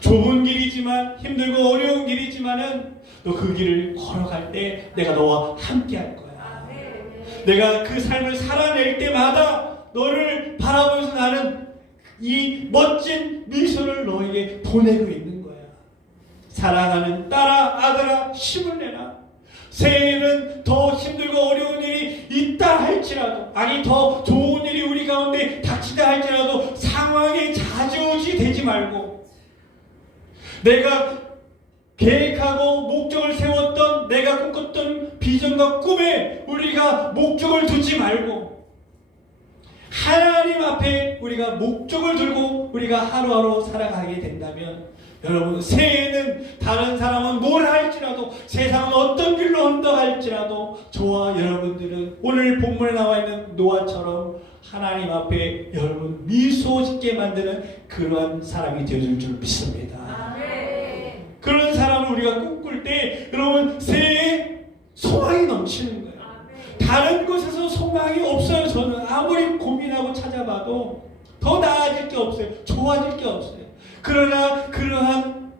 좁은 길이지만 힘들고 어려운 길이지만은 너 그 길을 걸어갈 때 내가 너와 함께 할 거야. 내가 그 삶을 살아낼 때마다 너를 바라보면서 나는 이 멋진 미소를 너에게 보내고 있는 거야. 사랑하는 딸아 아들아 힘을 내라. 새해에는 더 힘들고 어려운 일이 있다 할지라도, 아니 더 좋은 일이 우리 가운데 닥치다 할지라도 상황에 좌지우지 되지 말고 내가 계획하고 목적을 세웠던 내가 꿈꿨던 비전과 꿈에 우리가 목적을 두지 말고 하나님 앞에 우리가 목적을 두고 우리가 하루하루 살아가게 된다면 여러분, 새해에는 다른 사람은 뭘 할지라도 세상은 어떤 길로 흘러갈지라도 저와 여러분들은 오늘 본문에 나와 있는 노아처럼 하나님 앞에 여러분 미소 짓게 만드는 그러한 사람이 되어줄 줄 믿습니다. 아멘. 그런 사람을 우리가 꿈꿀 때 여러분 새해에 소망이 넘치는 거예요. 아멘. 다른 곳에서 소망이 없어요. 저는 아무리 고민하고 찾아봐도 더 나아질 게 없어요. 좋아질 게 없어요. 그러나 그러한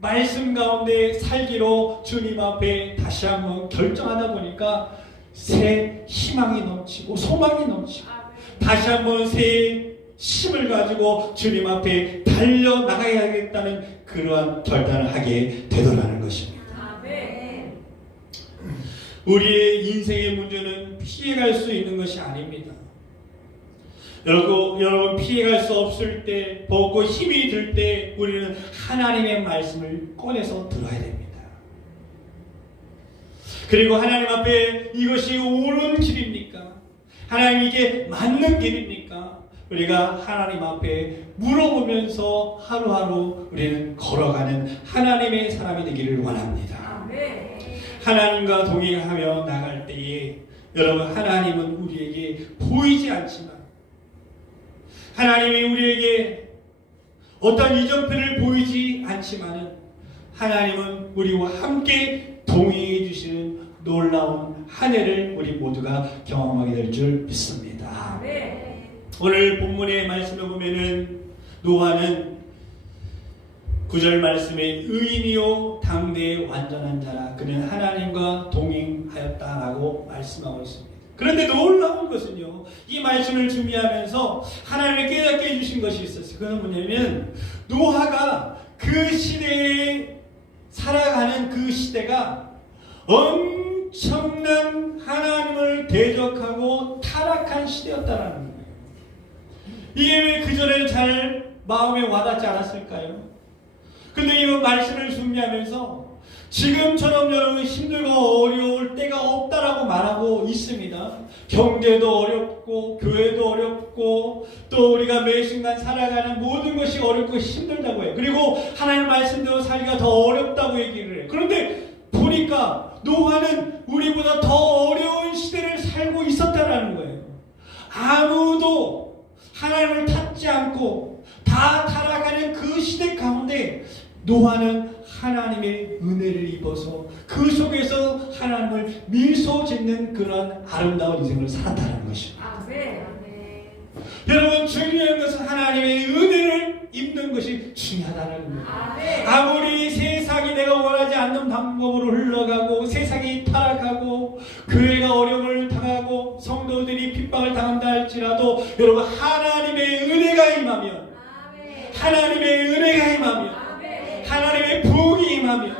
말씀 가운데 살기로 주님 앞에 다시 한번 결정하다 보니까 새 희망이 넘치고 소망이 넘치고 다시 한번 새 힘을 가지고 주님 앞에 달려나가야겠다는 그러한 결단을 하게 되더라는 것입니다. 아멘. 우리의 인생의 문제는 피해갈 수 있는 것이 아닙니다. 여러분 피해갈 수 없을 때, 벗고 힘이 들 때 우리는 하나님의 말씀을 꺼내서 들어야 됩니다. 그리고 하나님 앞에 이것이 옳은 길입니까? 하나님 이게 맞는 길입니까? 우리가 하나님 앞에 물어보면서 하루하루 우리는 걸어가는 하나님의 사람이 되기를 원합니다. 아멘. 하나님과 동행하며 나갈 때에 여러분 하나님은 우리에게 보이지 않지만 하나님이 우리에게 어떤 이정표를 보이지 않지만은 하나님은 우리와 함께 동행해 주시는 놀라운 한 해를 우리 모두가 경험하게 될 줄 믿습니다. 아멘. 오늘 본문의 말씀을 보면은 노아는 9절 말씀에 의인이요 당대의 완전한 자라 그는 하나님과 동행하였다라고 말씀하고 있습니다. 그런데 놀라운 것은요, 이 말씀을 준비하면서 하나님이 깨닫게 해주신 것이 있었어요. 그건 뭐냐면 노아가 그 시대에 살아가는 그 시대가 엄청난 하나님을 대적하고 타락한 시대였다라는 거예요. 이게 왜 그전에는 잘 마음에 와닿지 않았을까요? 근데 이 말씀을 준비하면서 지금처럼 여러분 힘들고 어려울 때가 없다라고 말하고 있습니다. 경제도 어렵고 교회도 어렵고 또 우리가 매 순간 살아가는 모든 것이 어렵고 힘들다고 해요. 그리고 하나님 말씀대로 살기가 더 어렵다고 얘기를 해요. 그런데 보니까 노아는 우리보다 더 어려운 시대를 살고 있었다라는 거예요. 아무도 하나님을 찾지 않고 다 타락하는 그 시대 가운데 노아는 하나님의 은혜를 입어서 그 속에서 하나님을 미소 짓는 그런 아름다운 인생을 살았다는 것입니다. 아멘. 여러분 중요한 것은 하나님의 은혜를 입는 것이 중요하다는 거예요. 아멘. 아무리 세상이 내가 원하지 않는 방법으로 흘러가고 세상이 타락하고 교회가 어려움을 당하고 성도들이 핍박을 당한다 할지라도 여러분 하나님의 은혜가 임하면 하나님의 은혜가 임하면 하나님의 부흥이 임하면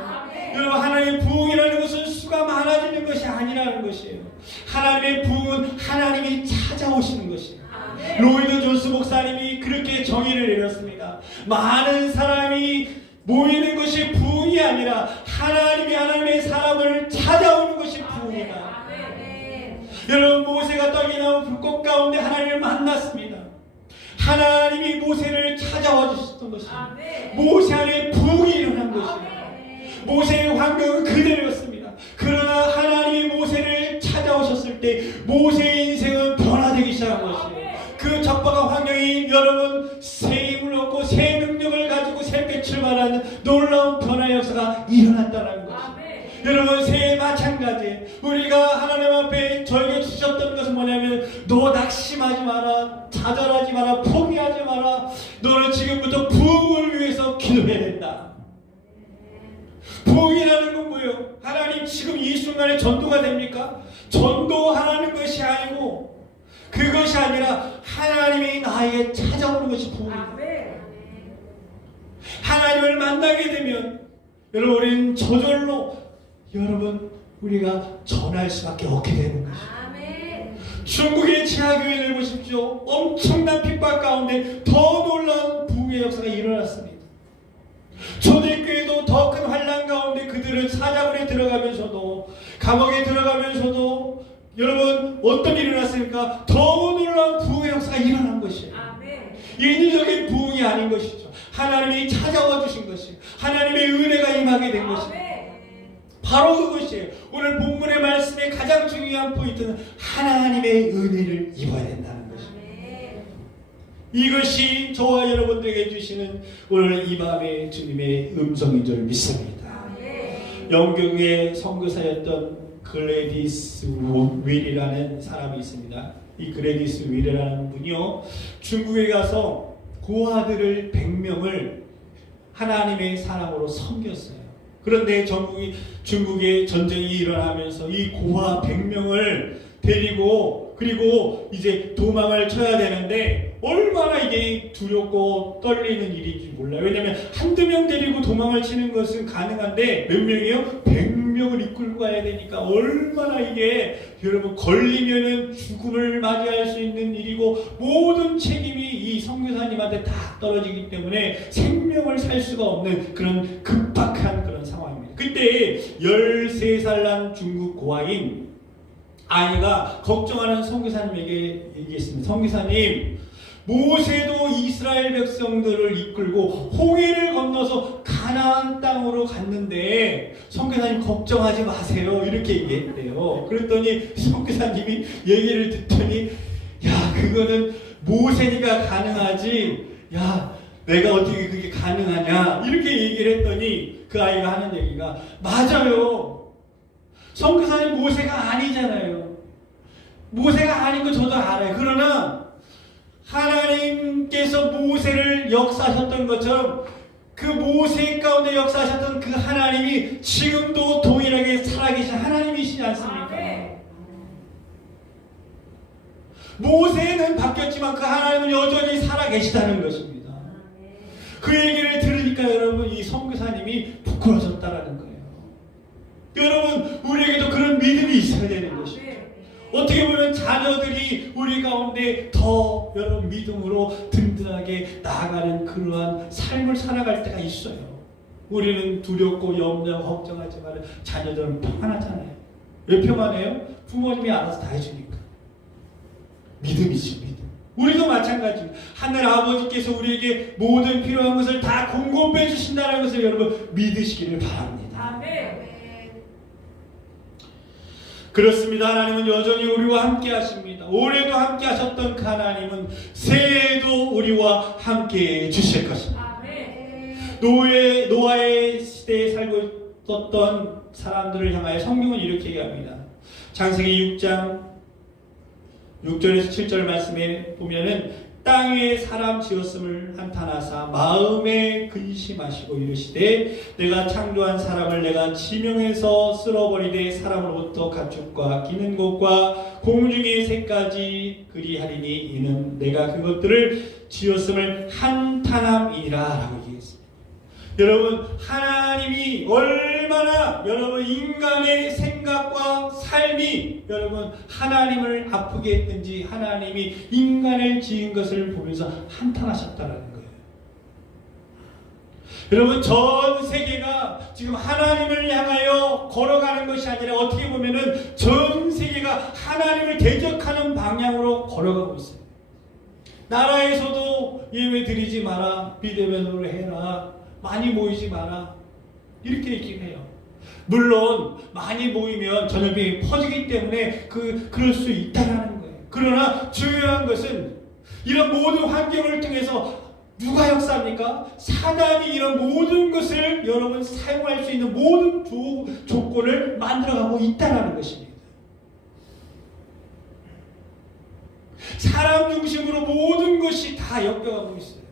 여러분 하나님의 부흥이라는 것은 수가 많아지는 것이 아니라는 것이에요. 하나님의 부흥은 하나님이 찾아오시는 것이에요. 로이드 존스 목사님이 그렇게 정의를 내렸습니다. 많은 사람이 모이는 것이 부흥이 아니라 하나님이 하나님의 사람을 찾아오는 것이 부흥이다. 여러분 모세가 떡이 나온 불꽃 가운데 하나님을 만났습니다. 하나님이 모세를 찾아와 주셨던 것입니다. 모세 안에 부흥이 일어난 것입니다. 모세의 환경은 그대로였습니다. 그러나 하나님이 모세를 찾아오셨을 때 모세의 인생은 변화되기 시작한 것이에요. 그 적박한 환경이 여러분 새 힘을 얻고 새 능력을 가지고 새롭게 출발하는 놀라운 변화의 역사가 일어났다는 것입니다. 여러분 새해 마찬가지 우리가 하나님 앞에 저에게 주셨던 것은 뭐냐면 너 낙심하지 마라, 좌절하지 마라, 포기하지 마라. 너는 지금부터 부흥을 위해서 기도해야 된다. 부흥이라는 건 뭐예요? 하나님 지금 이 순간에 전도가 됩니까? 전도하라는 것이 아니고 그것이 아니라 하나님이 나에게 찾아오는 것이 부흥입니다. 하나님을 만나게 되면 여러분 우리는 저절로 여러분 우리가 전할 수밖에 없게 되는 것입니다. 중국의 지하교회를 보십시오. 엄청난 핍박 가운데 더 놀라운 부흥의 역사가 일어났습니다. 초대교회도 더 큰 환난 가운데 그들은 사자굴에 들어가면서도 감옥에 들어가면서도 여러분 어떤 일이 일어났습니까? 더 놀라운 부흥의 역사가 일어난 것이에요. 아멘. 인위적인 부흥이 아닌 것이죠. 하나님이 찾아와 주신 것이에요. 하나님의 은혜가 임하게 된 것입니다. 아멘. 바로 그것이에요. 오늘 본문의 말씀의 가장 중요한 포인트는 하나님의 은혜를 입어야 된다는 것입니다. 아멘. 이것이 저와 여러분들에게 주시는 오늘 이 밤의 주님의 음성인 줄 믿습니다. 아멘. 영국의 선교사였던 글래디스 윌이라는 사람이 있습니다. 이 글래디스 윌이라는 분이요, 중국에 가서 고아들을 100명을 하나님의 사랑으로 섬겼어요. 그런데 중국에 전쟁이 일어나면서 이 고아 100명을 데리고 그리고 이제 도망을 쳐야 되는데 얼마나 이게 두렵고 떨리는 일인지 몰라요. 왜냐하면 한두 명 데리고 도망을 치는 것은 가능한데 몇 명이요? 100명을 이끌고 가야 되니까 얼마나 이게 여러분 걸리면은 죽음을 맞이할 수 있는 일이고 모든 책임이 이 선교사님한테 다 떨어지기 때문에 생명을 살 수가 없는 그런 급박한 그런 상황입니다. 그때 13살 난 중국 고아인 아이가 걱정하는 선교사님에게 얘기했습니다. 선교사님, 모세도 이스라엘 백성들을 이끌고 홍해를 건너서 가나안 땅으로 갔는데 선교사님 걱정하지 마세요. 이렇게 얘기했대요. 그랬더니 선교사님이 얘기를 듣더니 야, 그거는 모세니까 가능하지. 야, 내가 어떻게 그게 가능하냐. 이렇게 얘기를 했더니 그 아이가 하는 얘기가 맞아요. 선교사님 모세가 아니잖아요. 모세가 아닌 거 저도 알아요. 그러나 하나님께서 모세를 역사하셨던 것처럼 그 모세 가운데 역사하셨던 그 하나님이 지금도 동일하게 살아계신 하나님이시지 않습니까? 아멘. 모세는 바뀌었지만 그 하나님은 여전히 살아계시다는 것입니다. 그 얘기를 들으니까 여러분 이 선교사님이 부끄러졌다라는 거예요. 여러분 우리에게도 그런 믿음이 있어야 되는 것입니다. 어떻게 보면 자녀들이 우리 가운데 더 여러분 믿음으로 든든하게 나아가는 그러한 삶을 살아갈 때가 있어요. 우리는 두렵고 염려하고 걱정하지만 자녀들은 평안하잖아요. 왜 평안해요? 부모님이 알아서 다 해주니까. 믿음이지, 믿음. 우리도 마찬가지입니다. 하늘 아버지께서 우리에게 모든 필요한 것을 다 공급해 주신다는 것을 여러분 믿으시기를 바랍니다. 아멘. 그렇습니다. 하나님은 여전히 우리와 함께 하십니다. 올해도 함께 하셨던 그 하나님은 새해에도 우리와 함께 주실 것입니다. 아멘. 노아의 시대에 살고 있었던 사람들을 향하여 성경은 이렇게 얘기합니다. 창세기 6장 6절에서 7절 말씀에 보면은 땅 위에 사람 지었음을 한탄하사 마음에 근심하시고 이르시되 내가 창조한 사람을 내가 지명해서 쓸어버리되 사람으로부터 가축과 기는 것과 공중의 새까지 그리하리니 이는 내가 그것들을 지었음을 한탄함이라 라고 얘기했습니다. 여러분 하나님이 얼마나 여러분 인간의 생각과 삶이 여러분 하나님을 아프게 했든지 하나님이 인간을 지은 것을 보면서 한탄하셨다는 거예요. 여러분 전 세계가 지금 하나님을 향하여 걸어가는 것이 아니라 어떻게 보면은 전 세계가 하나님을 대적하는 방향으로 걸어가고 있어요. 나라에서도 예배 드리지 마라, 비대면으로 해라, 많이 모이지 마라 이렇게 얘기를 해요. 물론 많이 모이면 전염병이 퍼지기 때문에 그럴 수 있다라는 거예요. 그러나 중요한 것은 이런 모든 환경을 통해서 누가 역사합니까? 사단이 이런 모든 것을 여러분 사용할 수 있는 모든 조건을 만들어가고 있다라는 것입니다. 사람 중심으로 모든 것이 다 엮여가고 있어요.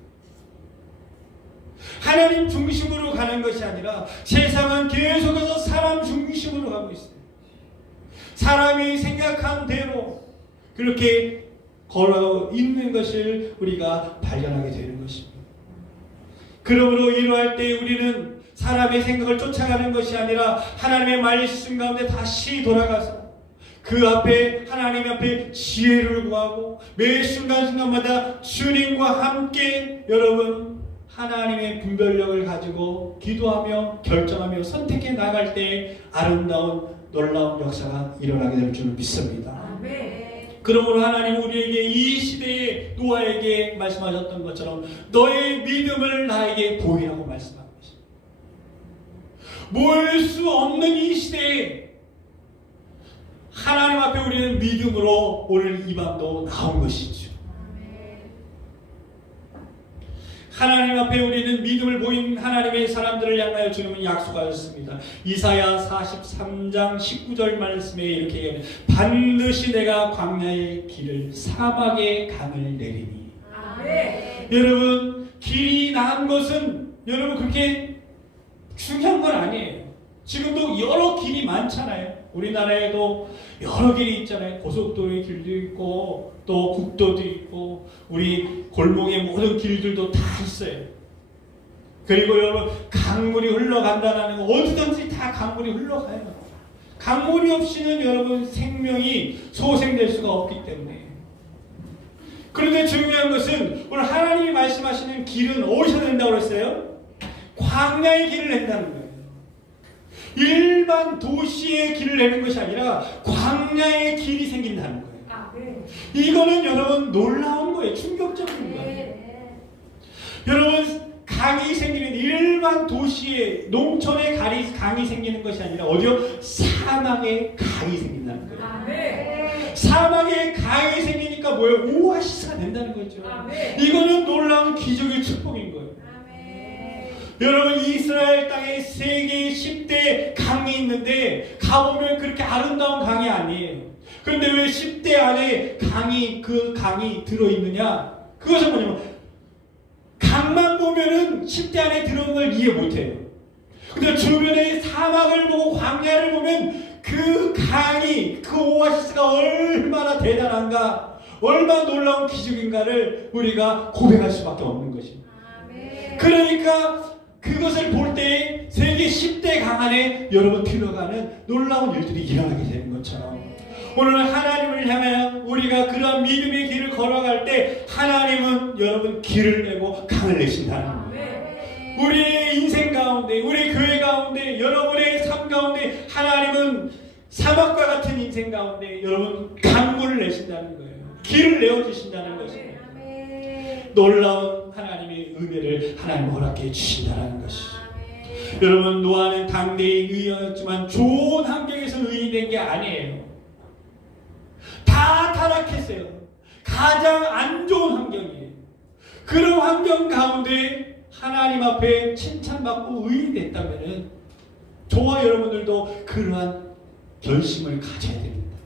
하나님 중심으로 가는 것이 아니라 세상은 계속해서 사람 중심으로 가고 있어요. 사람이 생각한 대로 그렇게 걸어 있는 것을 우리가 발견하게 되는 것입니다. 그러므로 이러할 때 우리는 사람의 생각을 쫓아가는 것이 아니라 하나님의 말씀 가운데 다시 돌아가서 그 앞에 하나님 앞에 지혜를 구하고 매 순간순간마다 주님과 함께 여러분 하나님의 분별력을 가지고 기도하며 결정하며 선택해 나갈 때 아름다운 놀라운 역사가 일어나게 될 줄 믿습니다. 아멘. 그러므로 하나님 우리에게 이 시대에 노아에게 말씀하셨던 것처럼 너의 믿음을 나에게 보이라고 말씀한 것입니다. 모을 수 없는 이 시대에 하나님 앞에 우리는 믿음으로 오늘 이 밤도 나온 것이죠. 하나님 앞에 우리는 믿음을 보인 하나님의 사람들을 향하여 주님은 약속하셨습니다. 이사야 43장 19절 말씀에 이렇게 얘기합니다. 반드시 내가 광야의 길을 사막의 강을 내리니. 아멘. 여러분 길이 난 것은 여러분 그렇게 중요한 건 아니에요. 지금도 여러 길이 많잖아요. 우리나라에도 여러 길이 있잖아요. 고속도로의 길도 있고 또 국도도 있고 우리 골목의 모든 길들도 다 있어요. 그리고 여러분 강물이 흘러간다는 거 어디든지 다 강물이 흘러가요. 강물이 없이는 여러분 생명이 소생될 수가 없기 때문에. 그런데 중요한 것은 오늘 하나님이 말씀하시는 길은 어디서 낸다고 그랬어요? 광야의 길을 낸다는 거예요. 일반 도시의 길을 내는 것이 아니라 광야의 길이 생긴다는 거예요. 아멘. 이거는 여러분 놀라운 거예요. 충격적인 거예요. 여러분 강이 생기는 일반 도시의 농촌의 강이 생기는 것이 아니라 어디요? 사막의 강이 생긴다는 거예요. 아멘. 사막의 강이 생기니까 뭐예요? 오아시스가 된다는 거죠. 아멘. 이거는 놀라운 기적의 축복인 거예요. 여러분 이스라엘 땅에 세계 10대 강이 있는데 가보면 그렇게 아름다운 강이 아니에요. 그런데 왜 10대 안에 그 강이 들어있느냐? 그것은 뭐냐면 강만 보면은 10대 안에 들어온 걸 이해 못해요. 근데 주변의 사막을 보고 광야를 보면 그 강이 그 오아시스가 얼마나 대단한가 얼마나 놀라운 기적인가를 우리가 고백할 수밖에 없는 것입니다. 그러니까 그것을 볼 때 세계 10대 강 안에 여러분 들어가는 놀라운 일들이 일어나게 되는 것처럼 오늘 하나님을 향하여 우리가 그러한 믿음의 길을 걸어갈 때 하나님은 여러분 길을 내고 강을 내신다는 거예요. 우리의 인생 가운데 우리 교회 가운데 여러분의 삶 가운데 하나님은 사막과 같은 인생 가운데 여러분 강물을 내신다는 거예요. 길을 내어주신다는 것입니다. 놀라운 하나님의 은혜를 하나님 허락해 주신다는 것이죠. 여러분 노아는 당대의 의인이었지만 좋은 환경에서 의인이 된 게 아니에요. 다 타락했어요. 가장 안 좋은 환경이에요. 그런 환경 가운데 하나님 앞에 칭찬받고 의인이 됐다면 저와 여러분들도 그러한 결심을 가져야 됩니다.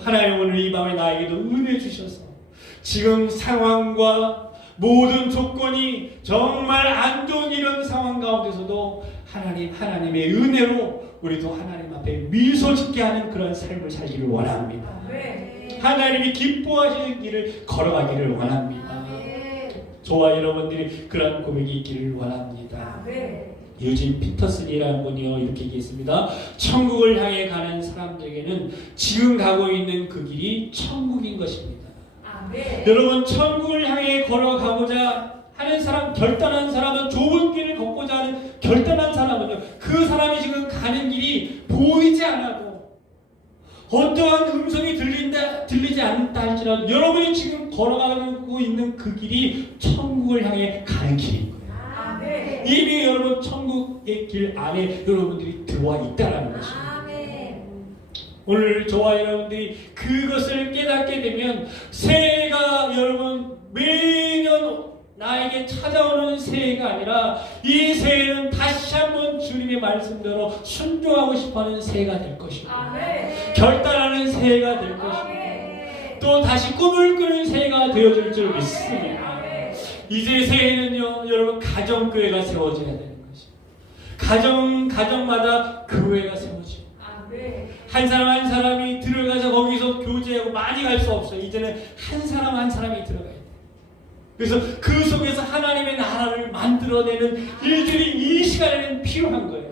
하나님 오늘 이 밤에 나에게도 은혜 주셔서 지금 상황과 모든 조건이 정말 안 좋은 이런 상황 가운데서도 하나님의 은혜로 우리도 하나님 앞에 미소 짓게 하는 그런 삶을 살기를 원합니다. 하나님이 기뻐하시는 길을 걸어가기를 원합니다. 저와 여러분들이 그런 고백이 있기를 원합니다. 유진 피터슨이라는 분이요 이렇게 얘기했습니다. 천국을 향해 가는 사람들에게는 지금 가고 있는 그 길이 천국인 것입니다. 여러분 천국을 향해 걸어가고자 하는 사람, 결단한 사람은 좁은 길을 걷고자 하는 결단한 사람은요 그 사람이 지금 가는 길이 보이지 않아도 어떠한 음성이 들리지 않다 할지라도 여러분이 지금 걸어가고 있는 그 길이 천국을 향해 가는 길인 거예요. 이미 여러분 천국의 길 안에 여러분들이 들어와 있다는 것입니다. 오늘 저와 여러분들이 그것을 깨닫게 되면 새해가 여러분 매년 나에게 찾아오는 새해가 아니라 이 새해는 다시 한번 주님의 말씀대로 순종하고 싶어하는 새해가 될 것입니다. 결단하는 새해가 될 것입니다. 또 다시 꿈을 꾸는 새해가 되어줄 줄 믿습니다. 이제 새해는요 여러분 가정교회가 세워져야 되는 것입니다. 가정마다 교회가 세워지고 한 사람 한 사람이 들어가서 거기서 교제하고 많이 갈 수 없어요. 이제는 한 사람 한 사람이 들어가야 돼요. 그래서 그 속에서 하나님의 나라를 만들어내는 일들이 이 시간에는 필요한 거예요.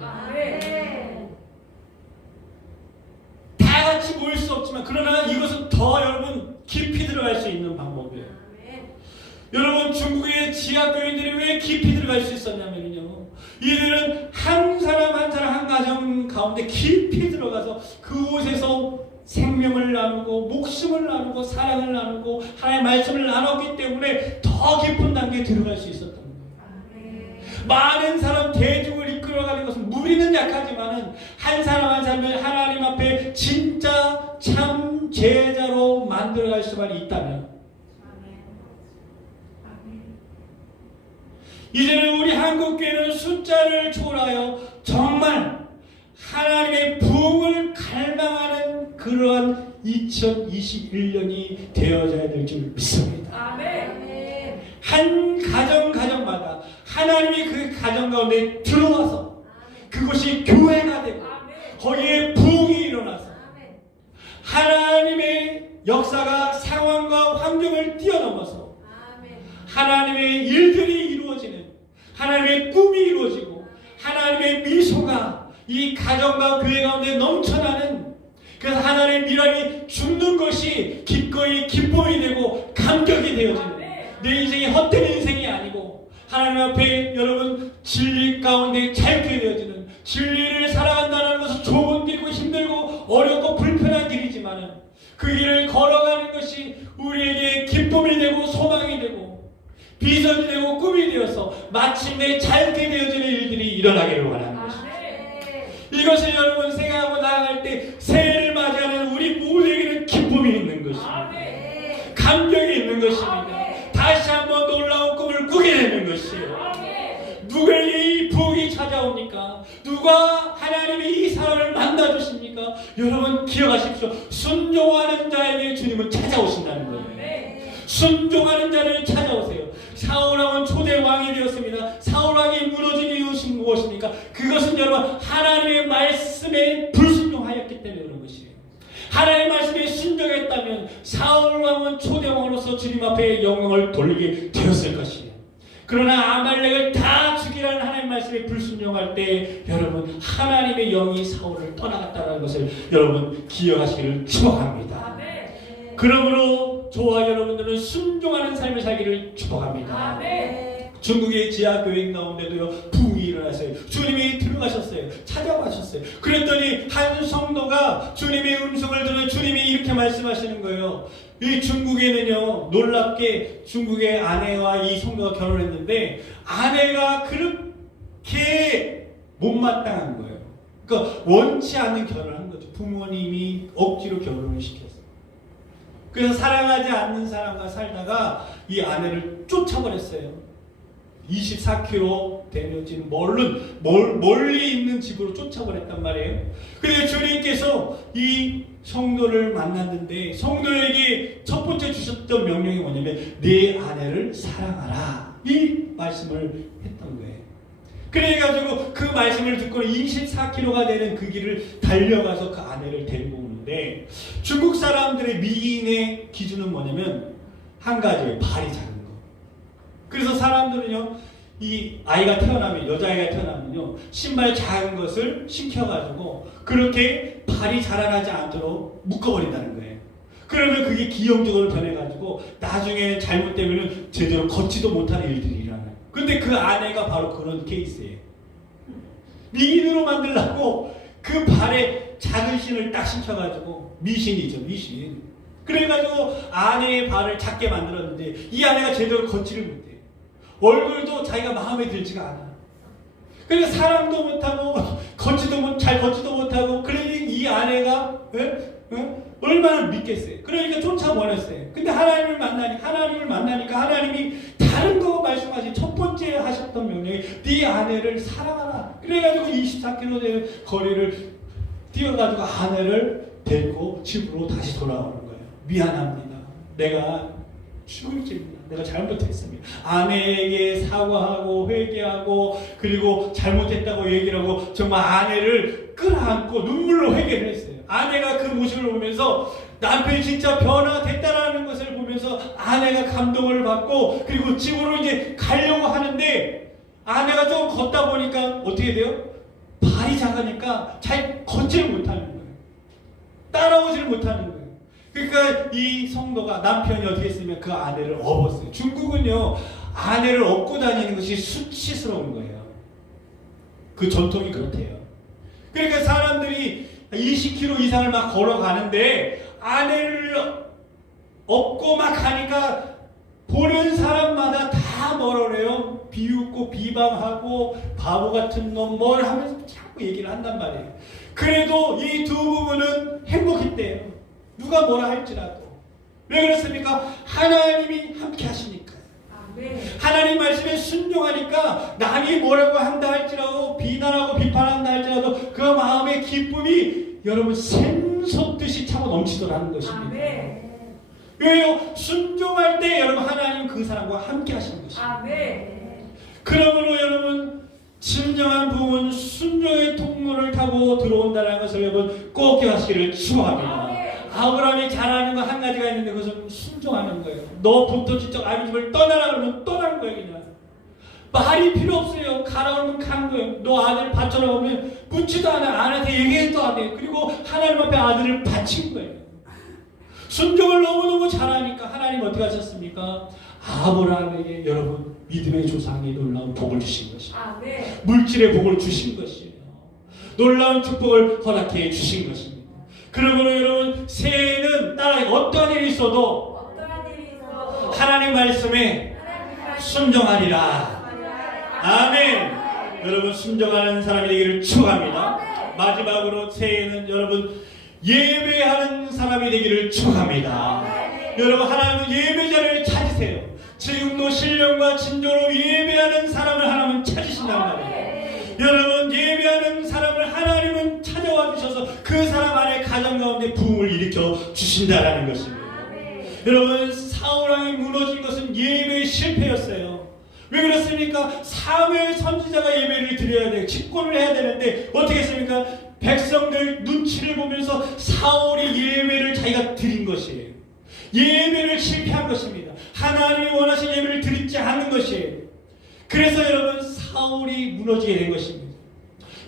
다 같이 모일 수 없지만 그러나 이것은 더 여러분 깊이 들어갈 수 있는 방법이에요. 여러분 중국의 지하교인들이 왜 깊이 들어갈 수 있었냐면요. 이들은 한 사람 한 사람 한 가정 가운데 깊이 들어가서 그곳에서 생명을 나누고 목숨을 나누고 사랑을 나누고 하나님의 말씀을 나눴기 때문에 더 깊은 단계에 들어갈 수 있었던 거예요. 많은 사람 대중을 이끌어가는 것은 무리는 약하지만은 한 사람 한 사람을 하나님 앞에 진짜 참 제자로 만들어갈 수만 있다면 이제는 우리 한국교회는 숫자를 초월하여 정말 하나님의 부흥을 갈망하는 그러한 2021년이 되어져야 될 줄 믿습니다. 아멘. 한 가정마다 하나님이 그 가정 가운데 들어와서 그것이 교회가 되고 거기에 부흥이 일어나서 하나님의 역사가 상황과 환경을 뛰어넘어서 하나님의 일들이 이루어지는 하나님의 꿈이 이루어지고 하나님의 미소가 이 가정과 교회 가운데 넘쳐나는 그래서 하나님의 미랄이 죽는 것이 기꺼이 기쁨이 되고 감격이 되어지는 내 인생이 헛된 인생이 아니고 하나님 앞에 여러분 진리 가운데 잘게 되어지는 진리를 살아간다는 것은 좁은 길이고 힘들고 어렵고 불편한 길이지만은 그 길을 걸어가는 것이 우리에게 기쁨이 되고 소망이 되고 비전이 되고 꿈이 되어서 마침내 잘게 되어지는 일들이 일어나기를 원하는 것입니다. 이것을 여러분 생각하고 나아갈 때 새해를 맞이하는 우리 모두에게는 기쁨이 있는 것입니다. 감격이 있는 것입니다. 다시 한번 놀라운 꿈을 꾸게 되는 것이에요. 누구에게 이 부흥이 찾아옵니까? 누가 하나님이 이 사람을 만나주십니까? 여러분 기억하십시오. 순종하는 자에게 주님은 찾아오신다는 거예요. 순종하는 자를 찾아오세요. 사울왕은 초대 왕이 되었습니다. 사울왕이 무너진 이유는 무엇입니까? 그것은 여러분 하나님의 말씀에 불순종하였기 때문에 그런 것이에요. 하나님의 말씀에 순종했다면 사울왕은 초대 왕으로서 주님 앞에 영광을 돌리게 되었을 것이에요. 그러나 아말렉을 다 죽이라는 하나님의 말씀에 불순종할 때 여러분 하나님의 영이 사울을 떠나갔다는 것을 여러분 기억하시기를 축복합니다. 그러므로 저와 여러분들은 순종하는 삶을 살기를 축복합니다. 중국의 지하교인 가운데도요 부흥이 일어났어요. 주님이 들어가셨어요. 찾아가셨어요. 그랬더니 한 성도가 주님의 음성을 들어 주님이 이렇게 말씀하시는 거예요. 이 중국에는요 놀랍게 중국의 아내와 이 성도가 결혼했는데 아내가 그렇게 못마땅한 거예요. 그러니까 원치 않는 결혼을 한 거죠. 부모님이 억지로 결혼을 시켰어요. 그래서 사랑하지 않는 사람과 살다가 이 아내를 쫓아버렸어요. 24km 되어진 멀리 있는 집으로 쫓아버렸단 말이에요. 그래서 주님께서 이 성도를 만났는데 성도에게 첫 번째 주셨던 명령이 뭐냐면 내 아내를 사랑하라 이 말씀을 했던 거예요. 그래가지고 그 말씀을 듣고 24km가 되는 그 길을 달려가서 그 아내를 데리고 오는데 중국 사람들의 미인의 기준은 뭐냐면 한 가지예요. 발이 작은 거. 그래서 사람들은요 이 아이가 태어나면 여자아이가 태어나면요 신발 작은 것을 신겨가지고 그렇게 발이 자라나지 않도록 묶어버린다는 거예요. 그러면 그게 기형적으로 변해가지고 나중에 잘못되면 제대로 걷지도 못하는 일들이 일어나요. 근데 그 아내가 바로 그런 케이스예요. 미인으로 만들려고 그 발에 작은 신을 딱 신쳐가지고 미신이죠 미신. 그래가지고 아내의 발을 작게 만들었는데 이 아내가 제대로 걷지를 못해. 얼굴도 자기가 마음에 들지가 않아. 그래서 사랑도 못하고 잘 걷지도 못하고 그러니 이 아내가 얼마나 믿겠어요. 그러니까 쫓아보냈어요. 근데 하나님을 만나니까 하나님이 다른 거 말씀하신 첫 번째 하셨던 명령이 네 아내를 사랑하라. 그래가지고 24km 되는 거리를 뛰어가지고 아내를 데리고 집으로 다시 돌아오는 거예요. 미안합니다. 내가 죽을지입니다. 내가 잘못했습니다. 아내에게 사과하고 회개하고 그리고 잘못했다고 얘기를 하고 정말 아내를 끌어안고 눈물로 회개를 했어요. 아내가 그 모습을 보면서 남편이 진짜 변화됐다라는 것을 보면서 아내가 감동을 받고 그리고 집으로 이제 가려고 하는데 아내가 좀 걷다 보니까 어떻게 돼요? 발이 작으니까 잘 걷지를 못하는 거예요. 따라오지를 못하는 거예요. 그러니까 이 성도가 남편이 어떻게 했으면 그 아내를 업었어요. 중국은요 아내를 업고 다니는 것이 수치스러운 거예요. 그 전통이 그렇대요. 그러니까 사람들이 20km 이상을 막 걸어가는데 아내를 업고 막 가니까 보는 사람마다 다 뭐라 그래요? 비웃고 비방하고 바보 같은 놈 뭘 하면서 자꾸 얘기를 한단 말이에요. 그래도 이 두 부부는 행복했대요. 누가 뭐라 할지라도. 왜 그렇습니까? 하나님이 함께 하시니까. 하나님 말씀에 순종하니까 남이 뭐라고 한다 할지라도 비난하고 비판한다 할지라도 그 마음의 기쁨이 여러분 샘솟듯이 차고 넘치더라는 것입니다. 왜요? 순종할 때 여러분 하나님 그 사람과 함께 하시는 것입니다. 그러므로 여러분 진정한 부흥은 순종의 통로를 타고 들어온다는 것을 여러분 꼭 기억하시기를 축원합니다. 아브라함이 잘하는 거 한 가지가 있는데 그것은 순종하는 거예요. 너 부터지적 아비 집을 떠나라 그러면 떠나는 거예요. 그냥 말이 필요 없어요. 가라 그러면 가는 거예요. 너 아들 바쳐라 그러면 묻지도 않아. 아내한테 얘기해도 안 해. 그리고 하나님 앞에 아들을 바친 거예요. 순종을 너무너무 잘하니까 하나님 어떻게 하셨습니까? 아브라함에게 여러분 믿음의 조상이 놀라운 복을 주신 것입니다. 물질의 복을 주신 것이에요. 놀라운 축복을 허락해 주신 것입니다. 그러므로 여러분 새해에는 따라 어떠한 일이 있어도 하나님 말씀에 순종하리라. 아멘. 여러분 순종하는 사람이 되기를 축복합니다. 마지막으로 새해에는 여러분 예배하는 사람이 되기를 축복합니다. 여러분 하나님은 예배자를 찾으세요. 지금도 신령과 진정으로 예배하는 사람을 하나님은 찾으신단 말이에요. 여러분 예배하는 사람을 하나님은 찾아와 주셔서 그 사람 안에 가정 가운데 부흥을 일으켜 주신다라는 것입니다. 여러분 사울왕이 무너진 것은 예배의 실패였어요. 왜 그렇습니까? 사무엘 선지자가 예배를 드려야 돼요. 집권을 해야 되는데 어떻게 했습니까? 백성들 눈치를 보면서 사울이 예배를 자기가 드린 것이에요. 예배를 실패한 것입니다. 하나님이 원하신 예배를 드리지 않은 것이에요. 그래서 여러분 사울이 무너지게 된 것입니다.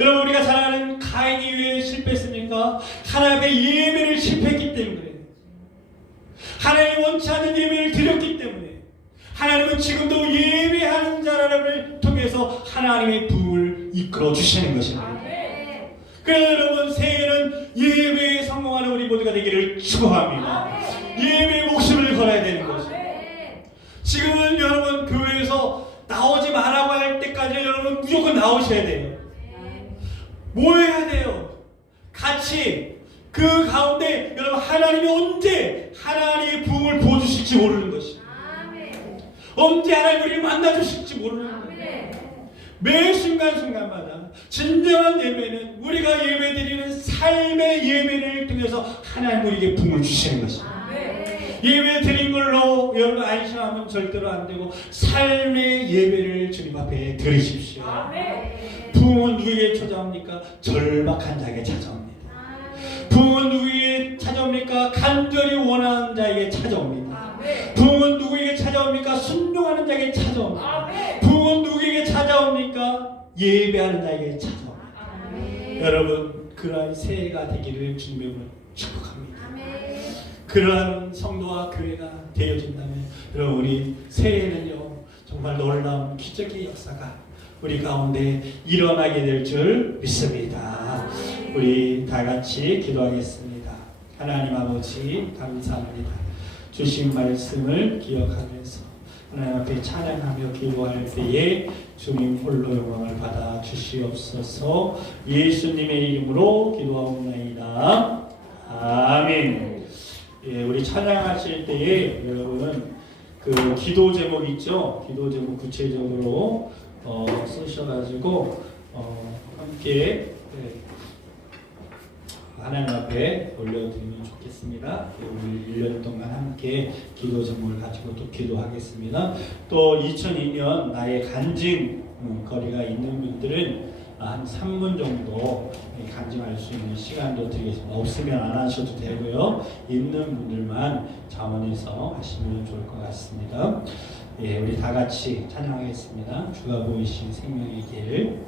여러분 우리가 잘 아는 가인이 왜 실패했습니까? 하나님의 예배를 실패했기 때문에, 하나님이 원치 않는 예배를 드렸기 때문에 하나님은 지금도 예배하는 자를 통해서 하나님의 부흥을 이끌어 주시는 것입니다. 그래서 여러분 새해에는 예배에 성공하는 우리 모두가 되기를 축원합니다. 예배의 목숨을 걸어야 되는 것입니다. 지금은 여러분 교회에서 나오지 말라고 할 때까지 여러분 무조건 나오셔야 돼요. 뭐 해야 돼요? 같이 그 가운데 여러분 하나님이 언제 하나님의 부흥을 보여주실지 모르는 것입니다. 언제 하나님 우리를 만나주실지 모르는 거예요. 매 순간순간마다 진정한 예배는 우리가 예배드리는 삶의 예배를 통해서 하나님 우리에게 부흥을 주시는 것입니다. 예배 드린 걸로 여러분 안심하면 절대로 안 되고 삶의 예배를 주님 앞에 드리십시오. 부흥은 누구에게 찾아옵니까? 절박한 자에게 찾아옵니다. 부흥은 누구에게 찾아옵니까? 간절히 원하는 자에게 찾아옵니다. 부흥은 누구에게 찾아옵니까? 순종하는 자에게 찾아옵니다. 부흥은 누구에게 찾아옵니까? 예배하는 자에게 찾아옵니다. 여러분 그러한 새해가 되기를 주님의 이름으로 축복합니다. 그러한 성도와 교회가 되어진다면 여러분 우리 새해에는요 정말 놀라운 기적의 역사가 우리 가운데 일어나게 될 줄 믿습니다. 우리 다 같이 기도하겠습니다. 하나님 아버지 감사합니다. 주신 말씀을 기억하면서 하나님 앞에 찬양하며 기도할 때에 주님 홀로 영광을 받아 주시옵소서. 예수님의 이름으로 기도하옵나이다. 아멘. 예, 우리 찬양하실 때에 여러분 그 기도 제목 있죠? 기도 제목 구체적으로 쓰셔가지고 함께 하나님 앞에 올려드리면 좋겠습니다. 우리 1년 동안 함께 기도 제목을 가지고 또 기도하겠습니다. 또 2002년 나의 간증 거리가 있는 분들은 한 3분 정도 간증할 수 있는 시간도 드리겠습니다. 없으면 안 하셔도 되고요. 있는 분들만 자원해서 하시면 좋을 것 같습니다. 예, 우리 다 같이 찬양하겠습니다. 주가 보이신 생명의 길.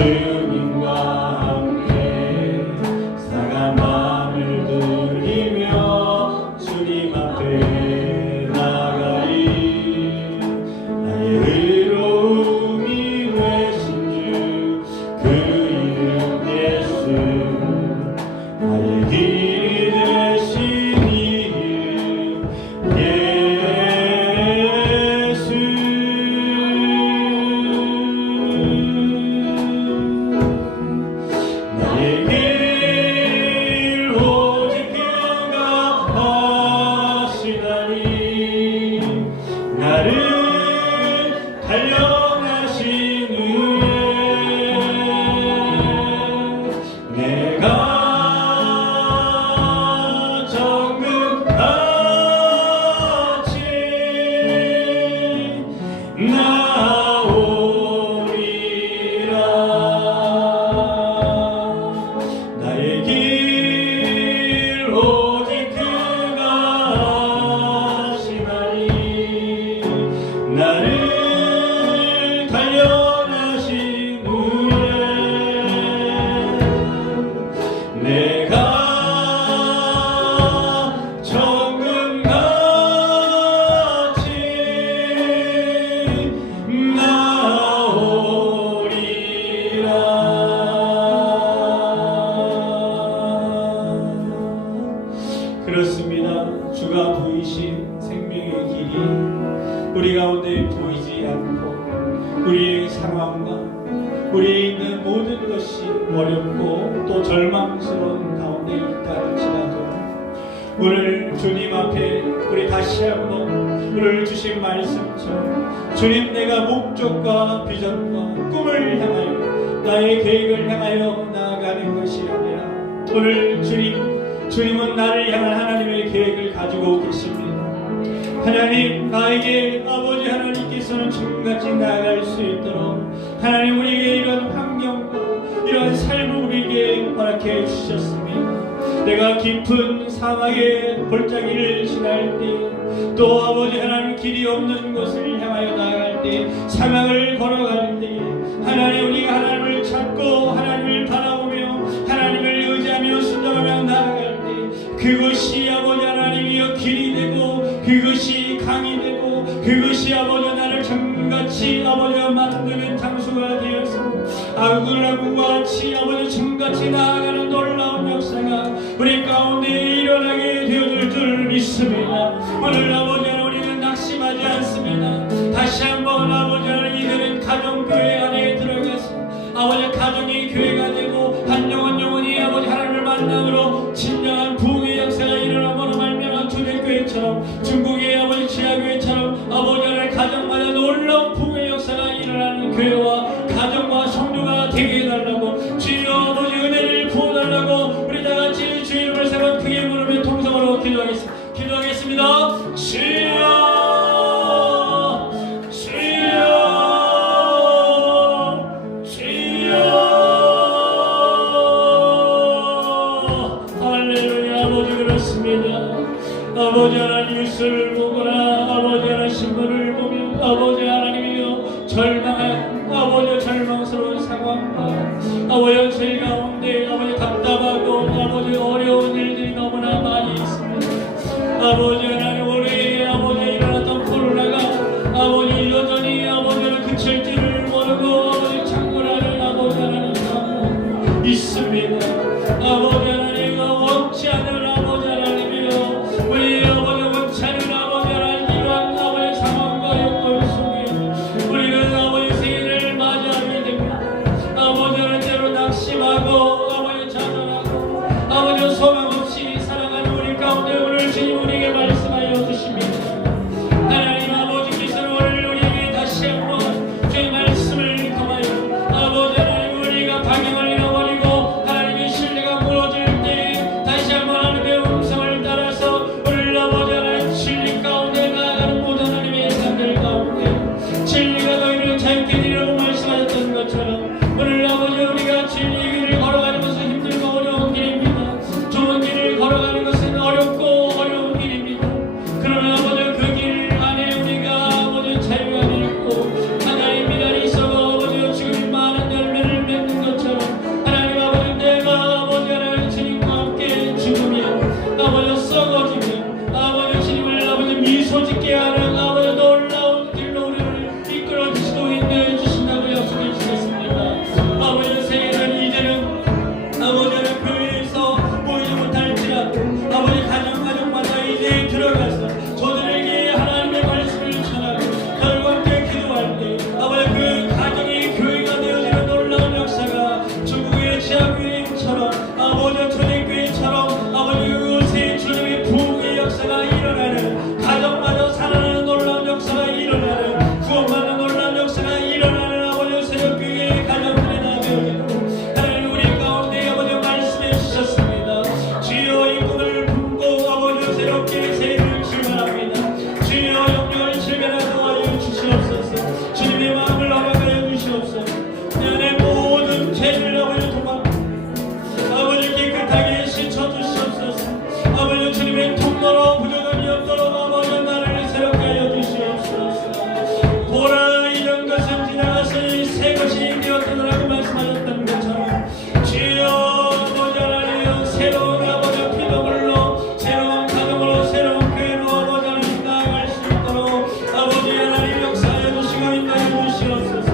주님과 함께 사가 마음을 들이며 주님 앞에 나가리. 나의 의로움이 되신 주 그 이름 예수, 나의 길이 되신 이름 예수. 나의 길 오직 그가 하시나니 나를 단련하신 후에 내가 정금같이 나오리라. 나의 길 오직 그가 하시나니 나를 단련하신 후에 내가 정금같이 나오리라. 그렇습니다. 주가 보이신 생명의 길이 우리 가운데 보이지 않고 우리의 상황과 우리에 있는 모든 것이 어렵고 또 절망스러운 가운데 있다 할지라도 오늘 주님 앞에 우리 다시 한번 오늘 주신 말씀처럼 주님, 내가 목적과 비전과 꿈을 향하여 나의 계획을 향하여 나아가는 것이 아니라 오늘 주님은 나를 향한 하나님의 계획을 가지고 계십니다. 하나님, 나에게 아버지 하나님께서는 지금같이 나아갈 수 있도록 하나님 우리에게 이런 환경과 이런 삶을 우리에게 허락해 주셨습니다. 내가 깊은 사막의 골짜기를 지날 때 또 아버지 하나님 길이 없는 곳을 향하여 나아갈 때 사막을 걸어갈 때 하나님 우리가 하나님을 찾고 하나님을 바라보며 하나님을 의지하며 순종하며 나아갈 때 그것이 아버지 하나님이여 길이 되고 그것이 강이 되고 그것이 아버지 나를 정같이 아버지가 만드는 장소가 되어서 아구라구와 같이 아버지 정같이 나아가는 놀라운 역사가 우리 가운데 일어나게 되어질 줄 믿습니다. 오늘 아버지 하나님 우리는 낙심하지 않습니다. 다시 한번 아버지 하나님 이들은 가정교회 안에 들어가서 아버지 가정이 교회가 되고 한 영혼이 아버지 하나님을 만남으로 진정한 부흥의 역사가 일어나므로 말미암아 초대교회처럼 중국의 아버지 지하교회처럼 아버지 하나님 가정마다 놀라운 부흥의 역사가 일어나는 교회와 가정과 성도가 되게 해달라고 주여 아버지 은혜를 부어달라고 우리 다같이 주의 이름을 세번 크게 부르며 통성으로 기도하겠습니다. 죄를 아버지 도망 아버지 깨끗하게 씻어주시옵소서. 아버지 주님의 통로로 부족함이 없도록 아버지 나를 새롭게 하여 주시옵소서. 보라 이전 것은 지나가서 새 것이 되었더라고 말씀하셨던 것처럼 주여 아버지 하나님 새로운 아버지 피조물로 새로운 가정으로 새로운 교회로 아버지 하나님 나아갈 수 있도록 아버지 하나님 역사해 주시고 인도해 주시옵소서.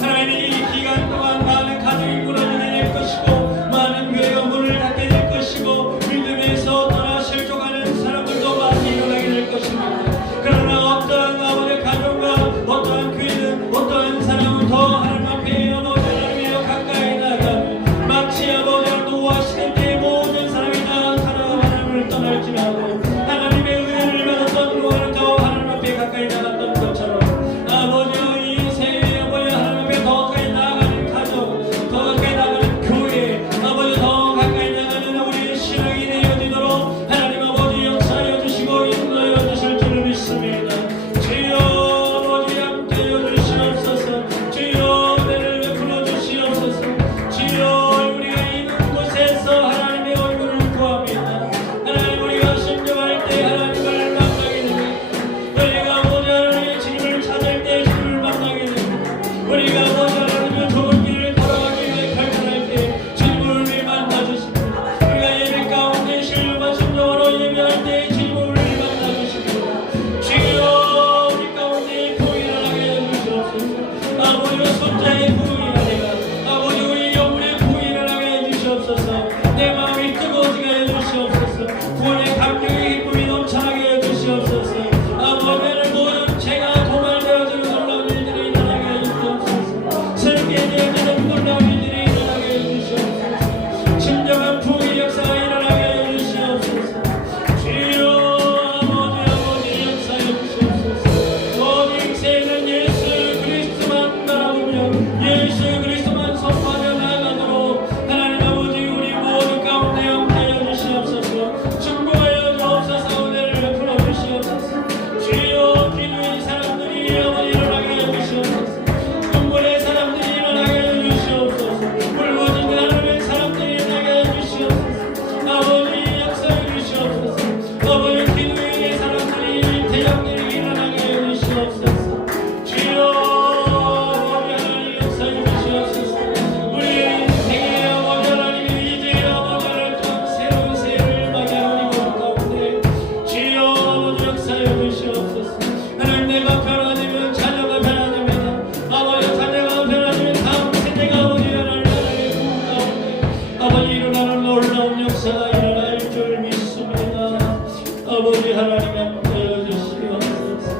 하나님 이 기간 동안 많은 가정이 무너지게 될 것이고 많은 교회가 문을 닫게 될 것이고 믿음에서 떠나 실족하는 사람들도 많이 일어나게 될 것입니다. 그러나 어떠한 아버지 가정과 어떠한 교회는 어떠한 사람은 더 하나님 앞에 아버지 하나님이여 가까이 나가면 마치 아버지 노하시는 때 모든 사람이 다 하나님을 떠날지라도 하나님의 은혜를 받았던 노아는 더 하나님 앞에 가까이 나갔던 것처럼 아버지 이 세계 아버지 하나님 앞에 더 가까이 나가는 가정 더 가까이 나가는 교회 아버지 더 가까이 나가는 우리의 신앙이 되어지도록 하나님 아버지 역사하여 주시고 인도하여 주실 줄 믿습니다. 주여 아버지 함께하여 주시옵소서. 주여 은혜를 베풀어 주시옵소서. 주여 우리가 있는 곳에서 하나님의 얼굴을 구합니다. 하나님 우리가 순종할 때 하나님을 만나게 됩니다. 우리가 아버지 하나님의 주님을 찾을 때 주님을 만나게 됩니다. 우리가 아버지 하나님의 좋은 길을 걸어가기 위해 결단할 때 주님을 우리 만나주십니다. 우리가 예배 가운데 신령한 순종으로 예배할 때 주님을 우리 만나주십니다. 주여 우리 가운데 부인을 하게 해주시옵소서. 아버지와 손자의 부인을 하리라. 아버지 우리 영혼의 부인을 하게 해주시옵소서. 내 마음이 뜨거워지게 해주시옵소서. 구원의 감격의 기쁨이 넘쳐나게 해주시옵소서. 아버지를 모든 죄가 도말되어지는 놀라운 일들이 일어나게 해주시옵소서. 슬프게 되어지는 놀라운 일들이 일어나게 해주시옵소서. 진정한 부의 역사가 일어나게 해주시옵소서. 주여 아버지 역사해 주시옵소서. 오직 새는 예수 그리스도만 바라보며 예수 그리스도만 선포하며 나아가도록 하나님 아버지 우리 모두 가운데 함께하여 주시옵소서. 충고하여 주옵소서. 은혜를 베풀어 주시옵소서. 주여 기도의 사람들이 아버지 일어나게 해주시옵소서. 눈물의 사람들이 일어나게 해주시옵소서. 울부짖는 하나님의 사람들이 일어나게 해주시옵소서. 아버지 역사해 주시옵소서. 아버지 기도의 사람들이 대장들이 일어나게 해주시옵소서. 주여 아버지 하나님 역사해 주시옵소서. 우리의 인생에 아버지 하나님이 이제 아버지 하나님 또한 새로운 새해를 맞이하는 이곳 가운데 주여 아버지 역사해 주시옵소서. 하나님 내가 변화되면 자녀가 변화됩니다. 아버지 자녀가 변화되면 다음 세대가 아버지 하나님 나라의 부흥 가운데 아버지 일어나는 놀라운 역사가 일어날 줄 믿습니다. 아버지 하나님 함께하여 주시옵소서.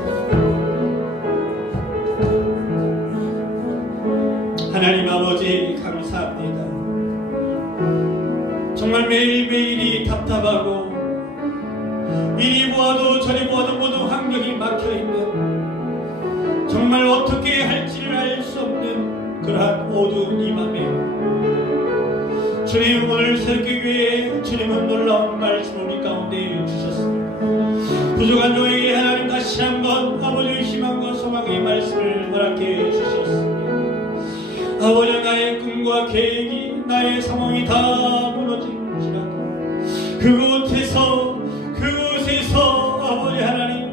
하나님 아버지 감사합니다. 정말 매일매일이 답답하고 이리 보아도 저리 보아도 모든 환경이 막혀있는 정말 어떻게 할지를 알 수 없는 그러한 어두운 이 맘에 주님 오늘 설교교회에 주님은 놀라운 말씀 우리 가운데 주셨습니다. 부족한 종에게 하나님 다시 한번 아버지의 희망과 소망의 말씀을 허락해 주셨습니다. 아버지 나의 꿈과 계획이 나의 상황이 다 무너진지라도 그곳에서 아버지 하나님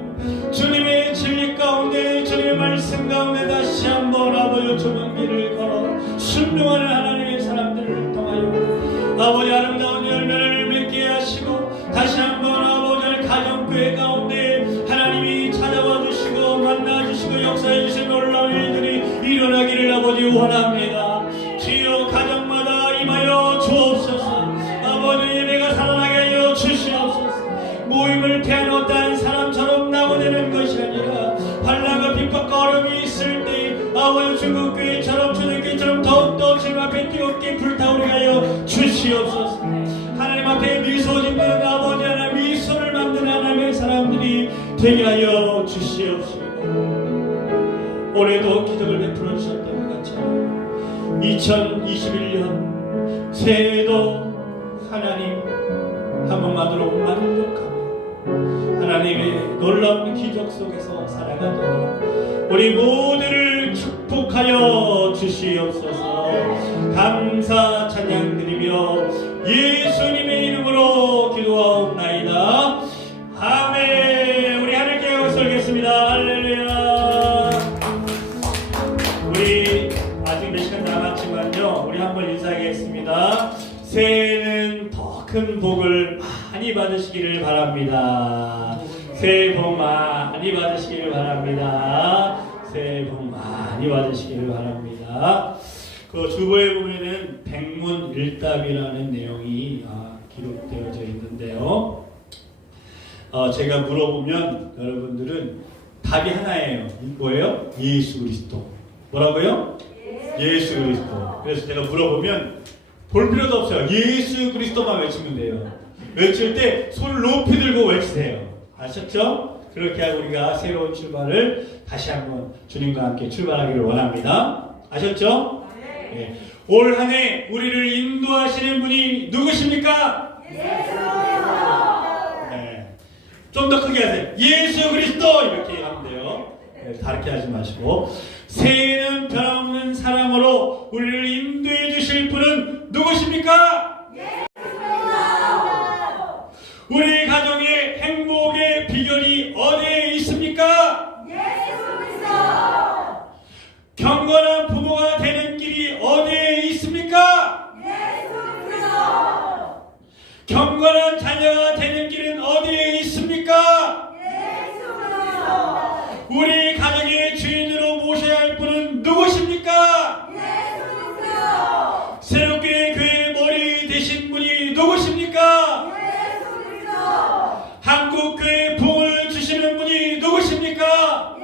주님의 진리 가운데 주님의 말씀 가운데 다시 한번 아버지 좁은 길을 걸어 순종하는 하나님의 사람들을 통하여 아버지 아름다운 열매를 맺게 하시고 다시 한번 아버지 가정교회 가운데 하나님이 찾아와 주시고 만나 주시고 역사해 주신 놀라운 일들이 일어나기를 아버지 원합니다. 주여 가정마다 임하여 주옵소서. 아버지 예배가 살아나게 하여 주시옵소서. 모임을 피하는 사람처럼 나고되는 것이 아니라 환난과 핍박과 어려움이 있을 때 아버지 중국교회처럼 초대교회처럼 더욱더 주님 앞에 뜨겁게 불타오르게 하여 주시옵소서. 하나님 앞에 미소 짓는 아버지 하나님 미소를 만드는 하나님의 사람들이 되게 하여 주시옵시고 올해도 기적을 베풀어 주셨던 것처럼 2021년 새해에도 하나님 한 번만으로 만족하며 하나님의 놀라운 기적 속에서 살아가도록 우리 모두를 축복하여 주시옵소서. 감사 찬양 드리며 예수님의 이름으로 기도하옵나이다. 아멘. 우리 하늘께 박수 올리겠습니다. 할렐루야. 우리 아직 몇 시간 남았지만요, 우리 한번 인사하겠습니다. 새해에는 더 큰 복을 많이 받으시기를 바랍니다. 새해 복 많이 받으시기를 바랍니다. 새해 복 많이 받으시기를 바랍니다. 그 주보에 보면은 백문일답이라는 내용이 기록되어져 있는데요. 제가 물어보면 여러분들은 답이 하나예요. 뭐예요? 예수 그리스도. 뭐라고요? 예수 그리스도. 그래서 제가 물어보면 볼 필요도 없어요. 예수 그리스도만 외치면 돼요. 외칠 때 손을 높이 들고 외치세요. 아셨죠? 그렇게 하고 우리가 새로운 출발을 다시 한번 주님과 함께 출발하기를 원합니다. 아셨죠? 네. 올 한 해 우리를 인도하시는 분이 누구십니까? 네. 좀 더 크게 하세요. 예수 그리스도 이렇게 하면 돼요. 네, 다르게 하지 마시고. 새해는 변함없는 사랑으로 우리를 인도해 주실 분은 누구십니까? 우리 가정의 행복의 비결이 어디에 있습니까? 경건한 부모가 되는 길이 어디에 있습니까? 경건한 자녀가 되는 길은 어디에 있습니까? 우리 가정의 주인으로 모셔야 할 분은 누구십니까? 새롭게 교회의 머리 되신 분이 누구십니까? 한국교회의 부흥을 주시는 분이 누구십니까?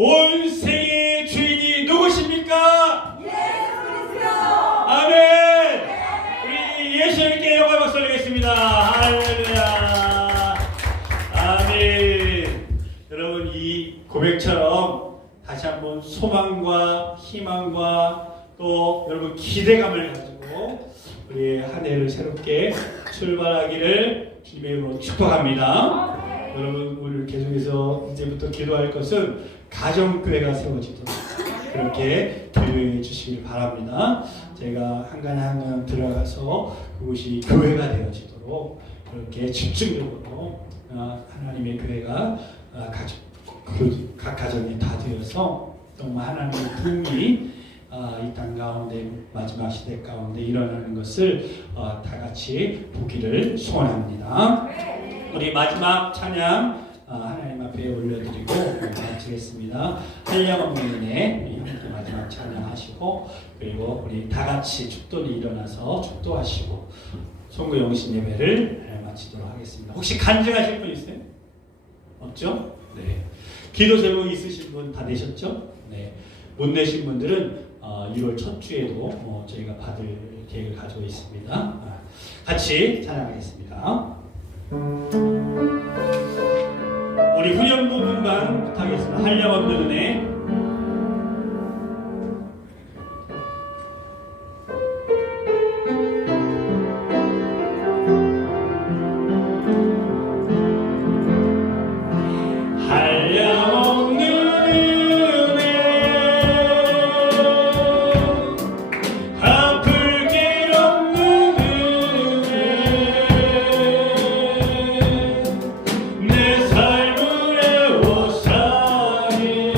온 세계의 주인이 누구십니까? 아멘. 우리 예수님께 영광 박수 올리겠습니다. 할렐루야. 아멘. 여러분, 이 고백처럼 다시 한번 소망과 희망과 또 여러분 기대감을 가지고 우리 한 해를 새롭게 출발하기를 주님의 이름으로 축복합니다. 여러분, 우리 계속해서 이제부터 기도할 것은 가정교회가 세워지도록 그렇게 기도해 주시길 바랍니다. 제가 한간 한간 들어가서 그곳이 교회가 되어지도록 그렇게 집중적으로 하나님의 교회가 각 가정에 다 되어서 정말 하나님의 부흥이 이 땅 가운데 마지막 시대 가운데 일어나는 것을 다 같이 보기를 소원합니다. 우리 마지막 찬양 하나님 앞에 올려드리고 마치겠습니다. 한량원 부인의 마지막 찬양하시고 그리고 우리 다 같이 축도는 일어나서 축도하시고 송구 영신 예배를 마치도록 하겠습니다. 혹시 간증하실 분 있어요? 없죠? 네. 기도 제목 있으신 분 다 내셨죠? 네. 못 내신 분들은 1월 첫 주에도 저희가 받을 계획을 가지고 있습니다. 같이 찬양하겠습니다. 우리 후렴 부분만 부탁하겠습니다. 한량 없는 은혜. 내 삶을 애워싸니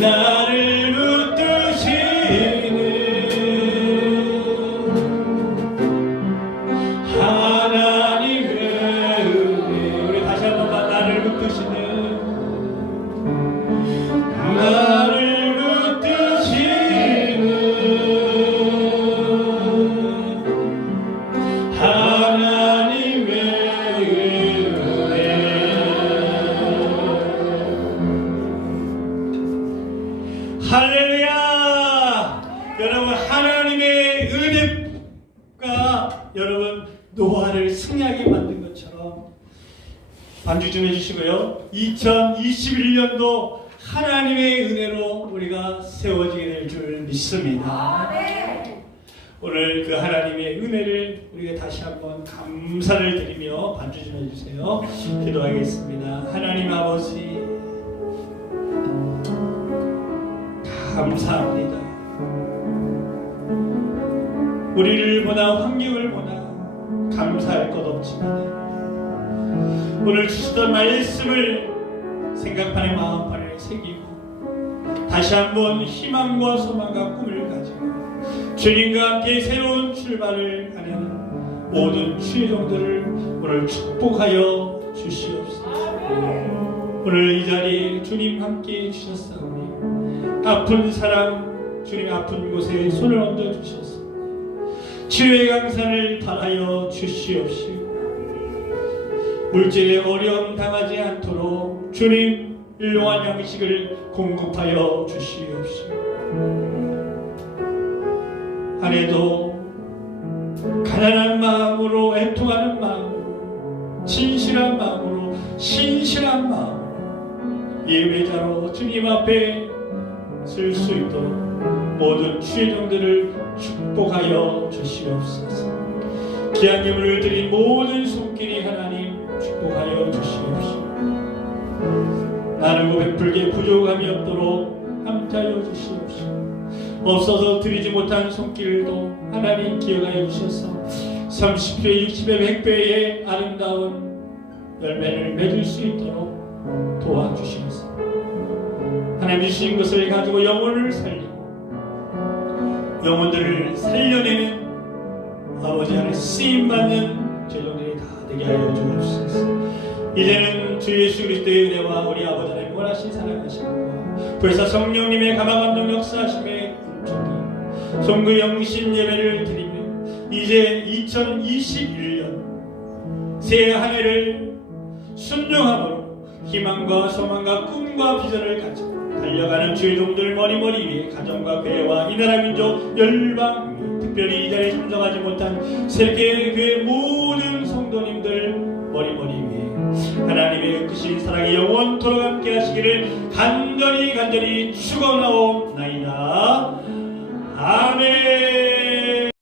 나를 붙드시는 하나님의 은혜. 우리 다시 한 번만 나를 붙드시는 나를 붙드시는 하나님의 은혜. 할렐루야. 여러분, 하나님의 은혜가 여러분 노아를 승리하게 만든 것처럼 반주 좀 해주시고요. 2021년도 하나님의 은혜로 우리가 세워지게 될 줄 믿습니다. 아멘. 오늘 그 하나님의 은혜를 우리가 다시 한번 감사를 드리며 반주 좀 해주세요. 기도하겠습니다. 하나님 아버지, 감사합니다. 우리를 보나 환경을 보나 감사할 것 없지만 오늘 주시던 말씀을 생각판에 마음판에 새기고 다시 한번 희망과 소망과 꿈을 가지고 주님과 함께 새로운 출발을 하는 모든 주의종들을 오늘 축복하여 주시옵소서. 오늘 이 자리에 주님 함께 해주셨사오니 아픈 사람 주님 아픈 곳에 손을 얹어 주셨사오니 치유의 강산을 달하여 주시옵시고 물질의 어려움 당하지 않도록 주님 일용할 양식을 공급하여 주시옵시고 한 해도 가난한 마음으로 애통하는 마음으로 진실한 마음으로 신실한 마음으로 예배자로 주님 앞에 쓸 수 있도록 모든 주의종들을 축복하여 주시옵소서. 귀한 예물을 드린 모든 손길이 하나님 축복하여 주시옵시고 나누고 베풀게 부족함이 없도록 함께하여 주시옵시고 없어서 드리지 못한 손길도 하나님 기억하여 주셔서 30배, 60배, 100배의 아름다운 열매를 맺을 수 있도록 도와주시옵소서. 하나님 주신 것을 가지고 영혼을 살리고 영혼들을 살려내는 아버지 안에 쓰임받는 제자들이 다 되게 하여 주옵소서. 이제는 주 예수 그리스도의 은혜와 우리 아버지 하나님 원하신 사랑하심과 벌써 성령님의 감화감동 역사하심의 은총이 성부 영신 예배를 드리며 이제 2021년 새해 한 해를 순종함으로 희망과 소망과 꿈과 비전을 가지고 달려가는 주의 종들 머리머리 위에 가정과 교회와 이 나라 민족 열방 위에 특별히 이 자리에 참석하지 못한 세계교회 모든 성도님들 머리머리 위에 하나님의 크신 사랑이 영원토록 함께 하시기를 간절히 축원하옵나이다. 아멘.